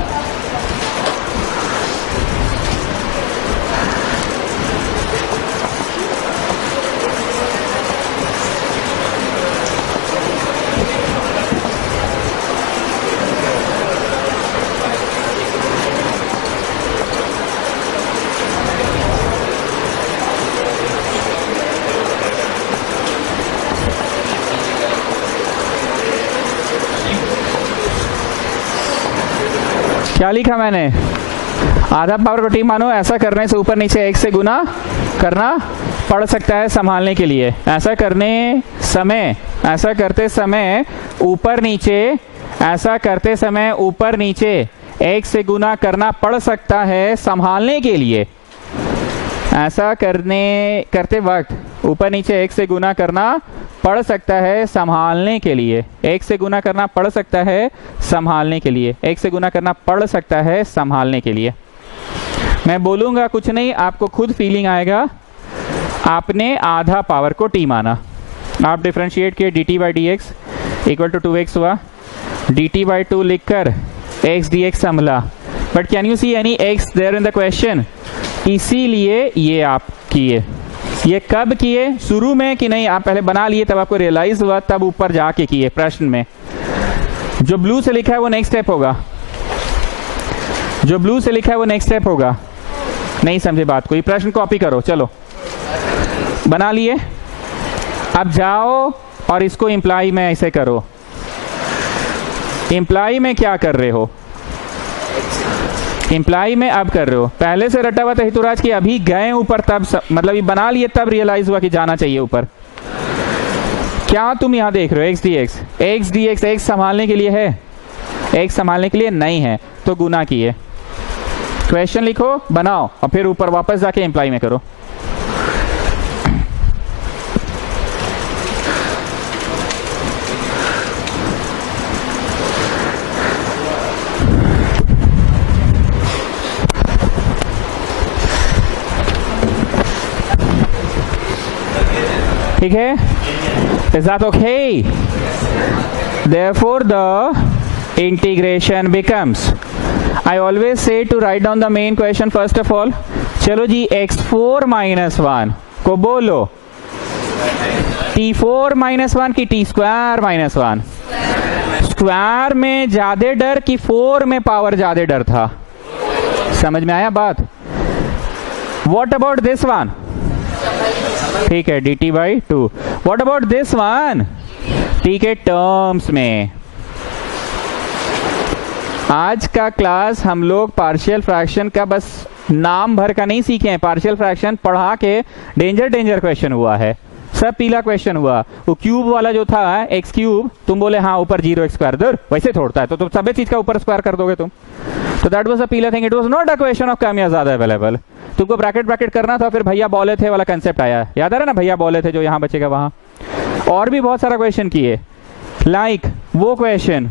क्या लिखा मैंने? आधा पावर को टी मानो, ऐसा करने से ऊपर नीचे 1 से गुना करना पड़ सकता है संभालने के लिए। ऐसा करते समय ऊपर नीचे, ऐसा करते समय ऊपर नीचे 1 से गुना करना पड़ सकता है संभालने के लिए। ऐसा करते वक्त ऊपर नीचे 1 से गुना करना पड़ सकता है संभालने के लिए। 1 से गुना करना पड़ सकता है संभालने के लिए। 1 से गुना करना पड़ सकता है संभालने के लिए। मैं बोलूंगा कुछ नहीं, आपको खुद फीलिंग आएगा। आपने आधा पावर को टी माना, आप डिफरेंशिएट किए dt by D x equal to 2x हुआ, dt बाई 2 लिखकर x dx संभला। But can you see any x there in the question? इसीलिए ये आप किए, ये कब किए, शुरू में कि नहीं? आप पहले बना लिए तब आपको रियलाइज हुआ, तब ऊपर जाके किए प्रश्न में। जो ब्लू से लिखा है वो नेक्स्ट स्टेप होगा, जो ब्लू से लिखा है वो नेक्स्ट स्टेप होगा। नहीं समझे बात को? ये प्रश्न कॉपी करो, चलो बना लिए। अब जाओ और इसको इम्प्लाई में ऐसे करो। इम्प्लाई में क्या कर रहे हो? इम्प्लाई में अब कर रहे हो, पहले से रटा हुआ था हितुराज की, अभी गए ऊपर तब मतलब ये बना लिए तब रियलाइज हुआ कि जाना चाहिए ऊपर। क्या तुम यहां देख रहे हो? X D x, x D x, x संभालने के लिए है, एक्स संभालने के लिए नहीं है, तो गुना किए। क्वेश्चन लिखो, बनाओ और फिर ऊपर वापस जाके इम्प्लाई में करो। ठीक है? Is that okay? Therefore the integration becomes, I always say to write down the main question first of all. चलो जी, x4 minus 1 को बोलो t4 minus 1 की t स्क्वायर माइनस 1। स्क्वायर में ज्यादा डर कि 4 में पावर ज्यादा डर था? समझ में आया बात? What about this one? ठीक है, dt by 2। What about this one? t के टर्म्स में। आज का क्लास हम लोग पार्शियल फ्रैक्शन का बस नाम भर का नहीं सीखे हैं, पार्शियल फ्रैक्शन पढ़ा के डेंजर क्वेश्चन हुआ है, सब पीला क्वेश्चन हुआ। वो क्यूब वाला जो था एक्स क्यूब, तुम बोले हाँ ऊपर 0 स्क्वायर दर वैसे छोड़ता है, तो तुम सभी चीज का ऊपर स्क्वायर कर दोगे तुम, तो दैट वाज अ पीला thing. It was not a question of कम या ज्यादा अवेलेबल। तुमको ब्रैकेट करना था, फिर भैया बोले थे वाला कंसेप्ट आया, याद आ रहा ना? भैया बोले थे जो यहाँ बचेगा वहां। और भी बहुत सारा क्वेश्चन किए, लाइक वो क्वेश्चन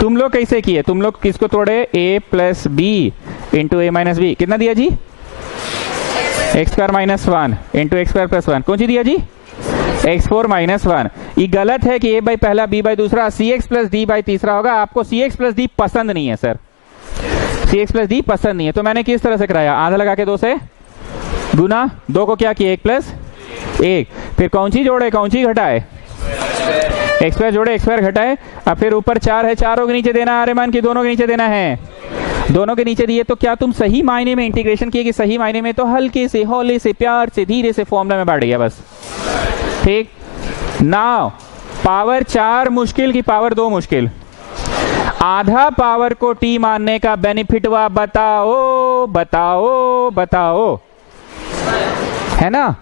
तुम लोग कैसे किए? तुम लोग किसको तोड़े? a plus B into A minus B, कितना दिया जी? X square minus 1 into X square plus 1, कौन सी दिया जी? x4 minus 1। ये गलत है कि a बाई पहला b बाई दूसरा, cx प्लस d बाई तीसरा होगा। आपको cx प्लस d पसंद नहीं है सर, cx प्लस d पसंद नहीं है, तो मैंने किस तरह से कराया? आधा लगा के 2 से गुना, 2 को क्या किया? 1 प्लस 1, फिर कौन सी जोड़े कौन सी घटाए? एक्स स्क्वायर जोड़े एक्स स्क्वायर घटाए। अब फिर ऊपर 4 है, चारों के नीचे देना है, आर्यमान की दोनों के नीचे देना है, दोनों के नीचे दिए। तो क्या तुम सही मायने में इंटीग्रेशन किए कि सही मायने में तो हल्के से हौले से प्यार से धीरे से फॉर्मूला में बैठ गया बस? ठीक। नाउ पावर 4 मुश्किल की पावर 2 मुश्किल, आधा पावर को t मानने का बेनिफिट हुआ, बताओ बताओ बताओ, है ना?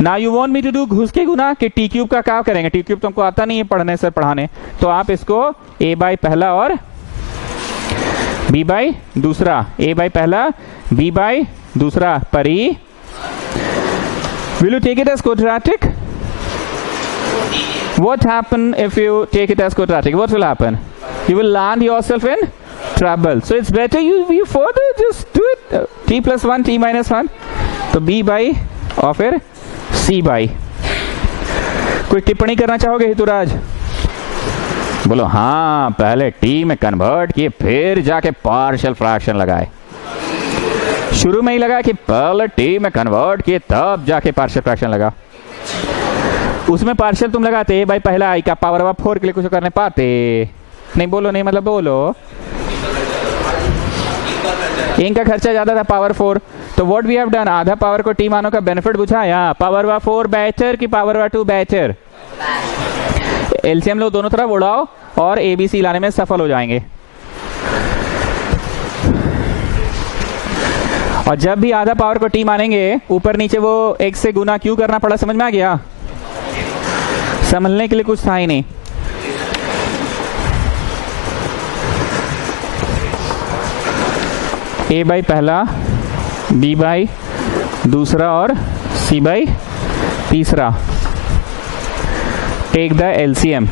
ना you want me to do घुस के गुना कि टी क्यूब का क्या करेंगे? टी क्यूब तुमको आता नहीं है पढ़ने से पढ़ाने, तो आप इसको a बाई पहला और b बाई दूसरा, a बाई पहला b बाई दूसरा परी। Will you take it as quadratic? What happen if you take it as quadratic? What will happen? You will land yourself in trouble. So it's better you further just do it. T plus 1, t minus 1. तो b by और फिर c by. कोई टिप्पणी करना चाहोगे हितुराज? बोलो हाँ, पहले t में कन्वर्ट किए फिर जाके पार्शियल फ्रैक्शन लगाए। शुरू में ही लगा कि पहले t में कन्वर्ट किए तब जाके पार्शियल फ्रैक्शन लगा। उसमें पार्शियल तुम लगाते भाई पहला आई का पावर अब 4 के लिए कुछ करने पाते नहीं? बोलो नहीं, मतलब बोलो। इनका खर्चा ज्यादा था पावर 4, तो व्हाट वी हैव डन, आधा पावर को टी मानो का बेनिफिट बुझाया। पावर वा 4 बेटर की पावर वा 2 बेटर? एलसीएम लो, दोनों तरफ उड़ाओ और एबीसी लाने में सफल हो जाएंगे। और जब भी आधा पावर को टी मानेंगे, ऊपर नीचे वो x से गुना क्यों करना पड़ा, समझ में आ गया? समझने के लिए कुछ था ही नहीं। a बाई पहला, b बाई दूसरा और c बाई तीसरा। Take the LCM.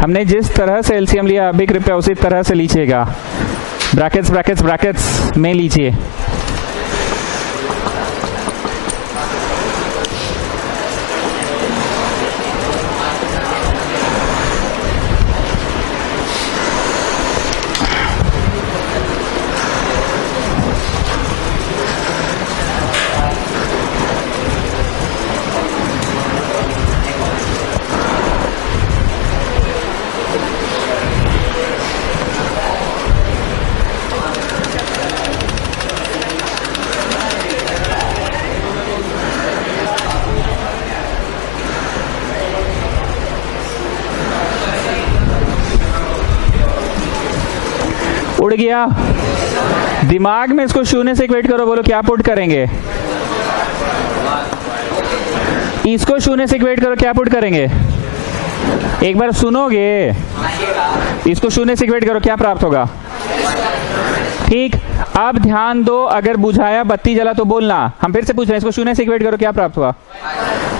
हमने जिस तरह से एलसीएम लिया अभी कृपया उसी तरह से लीजिएगा, ब्रैकेट्स ब्रैकेट्स ब्रैकेट्स में लीजिए। गया? दिमाग में इसको शून्य से इक्वेट करो, बोलो क्या पुट करेंगे? इसको शून्य से इक्वेट करो, क्या पुट करेंगे? एक बार सुनोगे, इसको शून्य से इक्वेट करो, क्या प्राप्त होगा? ठीक, अब ध्यान दो, अगर बुझाया बत्ती जला तो बोलना। हम फिर से पूछ रहे हैं, इसको शून्य से इक्वेट करो, क्या प्राप्त हुआ?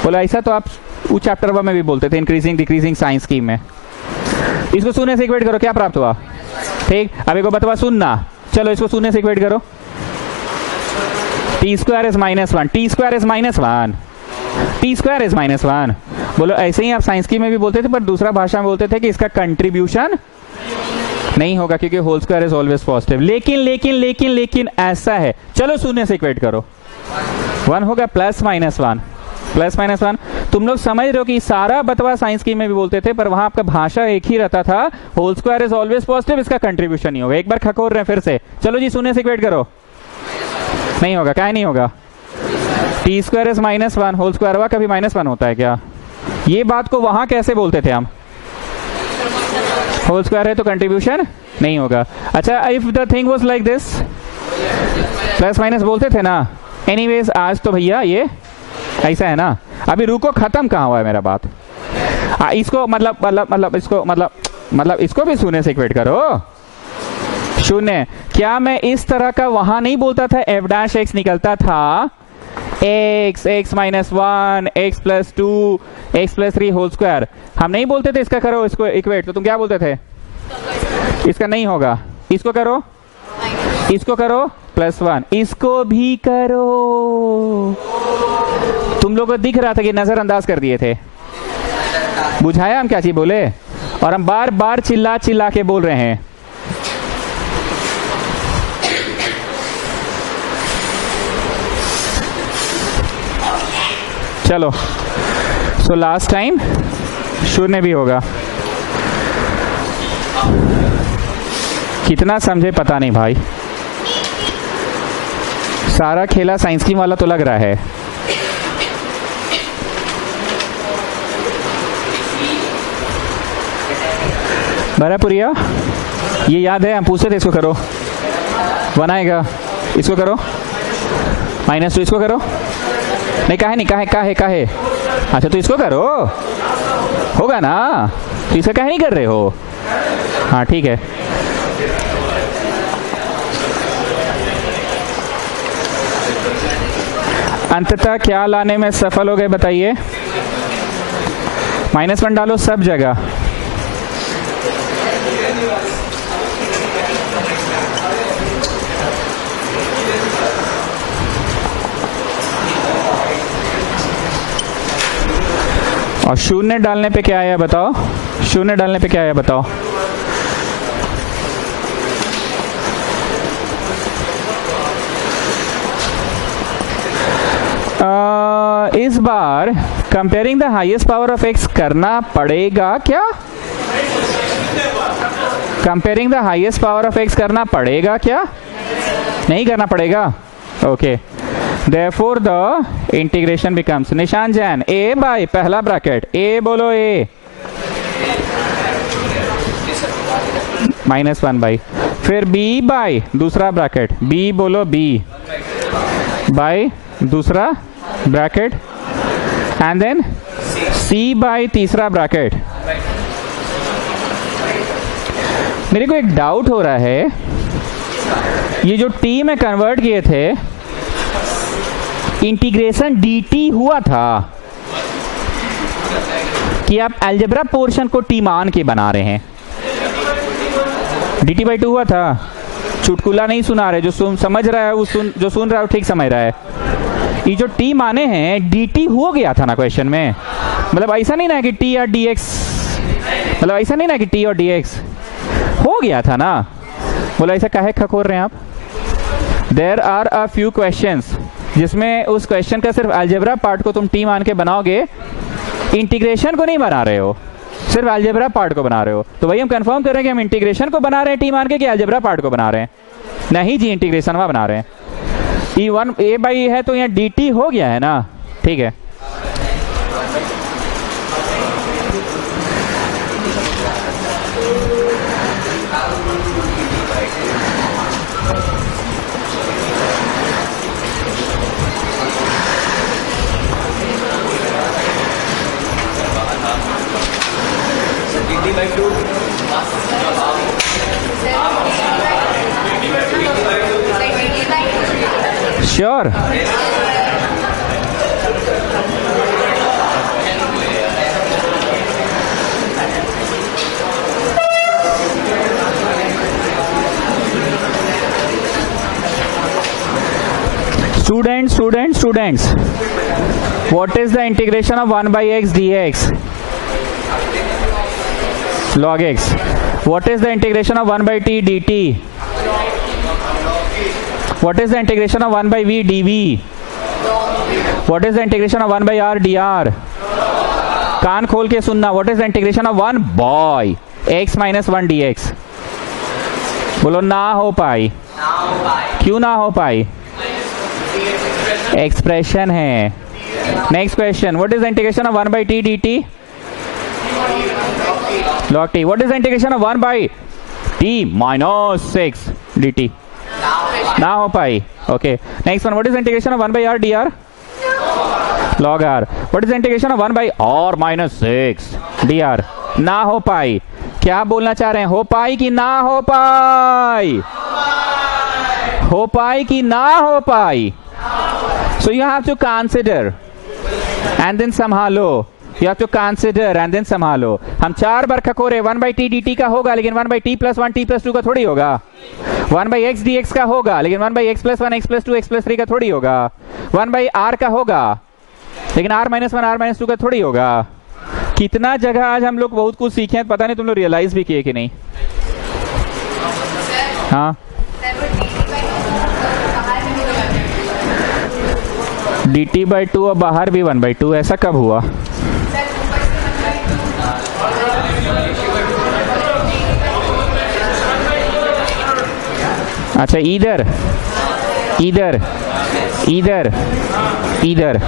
बोला ऐसा तो आप उस चैप्टर 1 में भी बोलते थे, इंक्रीजिंग डिक्रीजिंग साइंस स्कीम में। इसको शून्य से इक्वेट करो, क्या प्राप्त हुआ? ठीक, अब एक बतवा सुनना, चलो इसको शून्य से इक्वेट करो। T square is -1, T square is -1, T square is -1। बोलो ऐसे ही आप साइंस की में भी बोलते थे, पर दूसरा भाषा में बोलते थे कि इसका कंट्रीब्यूशन नहीं होगा क्योंकि whole square is always positive. लेकिन लेकिन लेकिन लेकिन ऐसा है, चलो शून्य से इक्वेट करो, 1 होगा +-1, +-1। तुम लोग समझ रहे हो कि सारा बतवा साइंस की में भी बोलते थे, पर वहां आपका भाषा एक ही रहता था, whole square is always positive, इसका कंट्रीब्यूशन नहीं होगा। एक बार खकोर रहे हैं फिर से, चलो जी शून्य से इक्वेट करो, नहीं होगा, क्या नहीं होगा? T square is -1, whole square हुआ कभी -1 होता है क्या? ये बात को वहां कैसे बोलते थे हम? होल स्क्वायर है तो कंट्रीब्यूशन नहीं होगा। अच्छा, if the thing was like this, +- बोलते थे ना। एनीवेज आज तो भैया ये ऐसा है ना। अभी रुको, खत्म कहाँ हुआ है मेरा बात? इसको मतलब इसको भी शून्य से इक्वेट करो। शून्य, क्या मैं इस तरह का वहां नहीं बोलता था? f' निकलता था x -1 x +2 x +3 whole square. हम नहीं बोलते थे इसका करो, इसको इक्वेट, तो तुम क्या बोलते थे? इसका नहीं होगा, इसको करो, इसको करो +1, इसको भी करो। तुम लोगों को दिख रहा था कि नजरअंदाज कर दिए थे। बुझाया हम क्या चीज बोले? और हम बार बार चिल्ला चिल्ला के बोल रहे हैं। चलो, सो लास्ट टाइम शून्य भी होगा। कितना समझे पता नहीं भाई, सारा खेला साइंस की वाला तो लग रहा है। बरापुरिया, ये याद है हम पूछते थे, इसको करो, 1 आएगा, इसको करो, -2 इसको करो, नहीं काहे नहीं, काहे अच्छा तो इसको करो, होगा ना? तो इसका काहे नहीं कर रहे हो? हाँ ठीक है। अंततः क्या लाने में सफल हो गए बताइए? -1 डालो सब जगह। और शून्य डालने पे क्या आया बताओ? शून्य डालने पे क्या आया बताओ? इस बार comparing the highest power of x करना पड़ेगा क्या? Comparing the highest power of x करना पड़ेगा क्या? नहीं करना पड़ेगा। Okay, therefore the integration becomes, निशान जैन, a by पहला ब्रैकेट, a बोलो a, -1 बाई, फिर b बाई दूसरा ब्रैकेट, b बोलो b बाई दूसरा bracket, and then c by तीसरा ब्रैकेट। मेरे को एक डाउट हो रहा है, ये जो t में कन्वर्ट किए थे, इंटीग्रेशन dt हुआ था कि आप अलजेब्रा पोर्शन को t मान के बना रहे हैं? dt/2 हुआ था। चुटकुला नहीं सुना रहे, जो समझ रहा है वो जो सुन रहा है वो ठीक समझ रहा है। ये जो t माने हैं dt हो गया था ना क्वेश्चन में, मतलब ऐसा नहीं ना कि t और dx, मतलब ऐसा नहीं ना कि t और dx हो गया था ना। बोला ऐसा काहे खकोर रहे हैं आप? There are a few questions जिसमें उस क्वेश्चन का सिर्फ अलजेब्रा पार्ट को तुम t मान के बनाओगे, इंटीग्रेशन को नहीं बना रहे हो, सिर्फ अलजेब्रा पार्ट को बना रहे हो। तो वही हम कंफर्म कर रहे हैं कि हम इंटीग्रेशन को बना रहे हैं t मान के, कि अलजेब्रा पार्ट को बना रहे हैं? नहीं जी, इंटीग्रेशन वहां बना रहे हैं। E1 a बाई है तो यहाँ dt हो गया है ना, ठीक है। Sure? Students, what is the integration of 1 by x dx? Log x. What is the integration of 1 by t dt? What is the integration of 1 by v dv? What is the integration of 1 by r dr? कान खोल के सुनना. What is the integration of 1 by x minus 1 dx? बोलो ना हो पाई. क्यों ना हो पाई? एक्सप्रेशन है. Next question. What is the integration of 1 by T D T? Log T. What is the integration of 1 by T minus 6 D T? ना हो पाई. Okay. Next one. What is the integration of 1 by R D R? Log R. What is the integration of 1 by R minus 6 D R? ना हो पाई. क्या बोलना चाह रहे हैं? हो पाई कि ना हो पाई? हो पाई कि ना हो पाई? So you have to consider and then संभालो. You have to consider and then संभालो. हम 4 बार खकोरे 1 by t dt का होगा, लेकिन 1 by t plus 1 t plus 2 का थोड़ी होगा. 1 by x dx का होगा, लेकिन 1 by x plus 1 x plus 2 x plus 3 का थोड़ी होगा. 1 by r का होगा, लेकिन r minus 1 r minus 2 का थोड़ी होगा. कितना जगह आज हम लोग बहुत कुछ सीखे हैं, पता नहीं तुम लोग रियलाइज भी किए कि नहीं. हाँ, dt by 2 और बाहर भी 1 by 2. ऐसा कब हुआ? अच्छा, इधर इधर इधर इधर.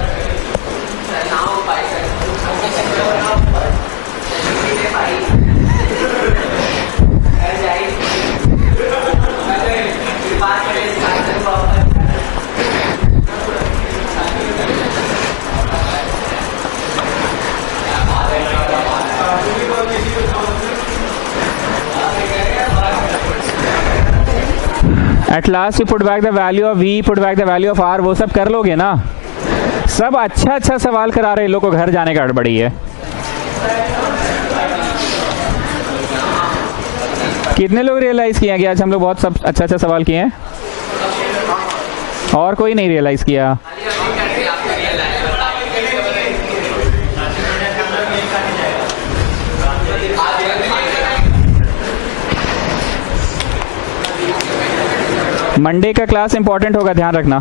At last you put back the value of v, put back the value of r. वो सब कर लोगे ना? सब अच्छा अच्छा सवाल करा रहे. लोग को घर जाने का गड़बड़ी है. कितने लोग रियलाइज किया कि आज हम लोग बहुत सब अच्छा अच्छा सवाल किए हैं? और कोई नहीं रियलाइज किया? मंडे का क्लास इंपॉर्टेंट होगा, ध्यान रखना.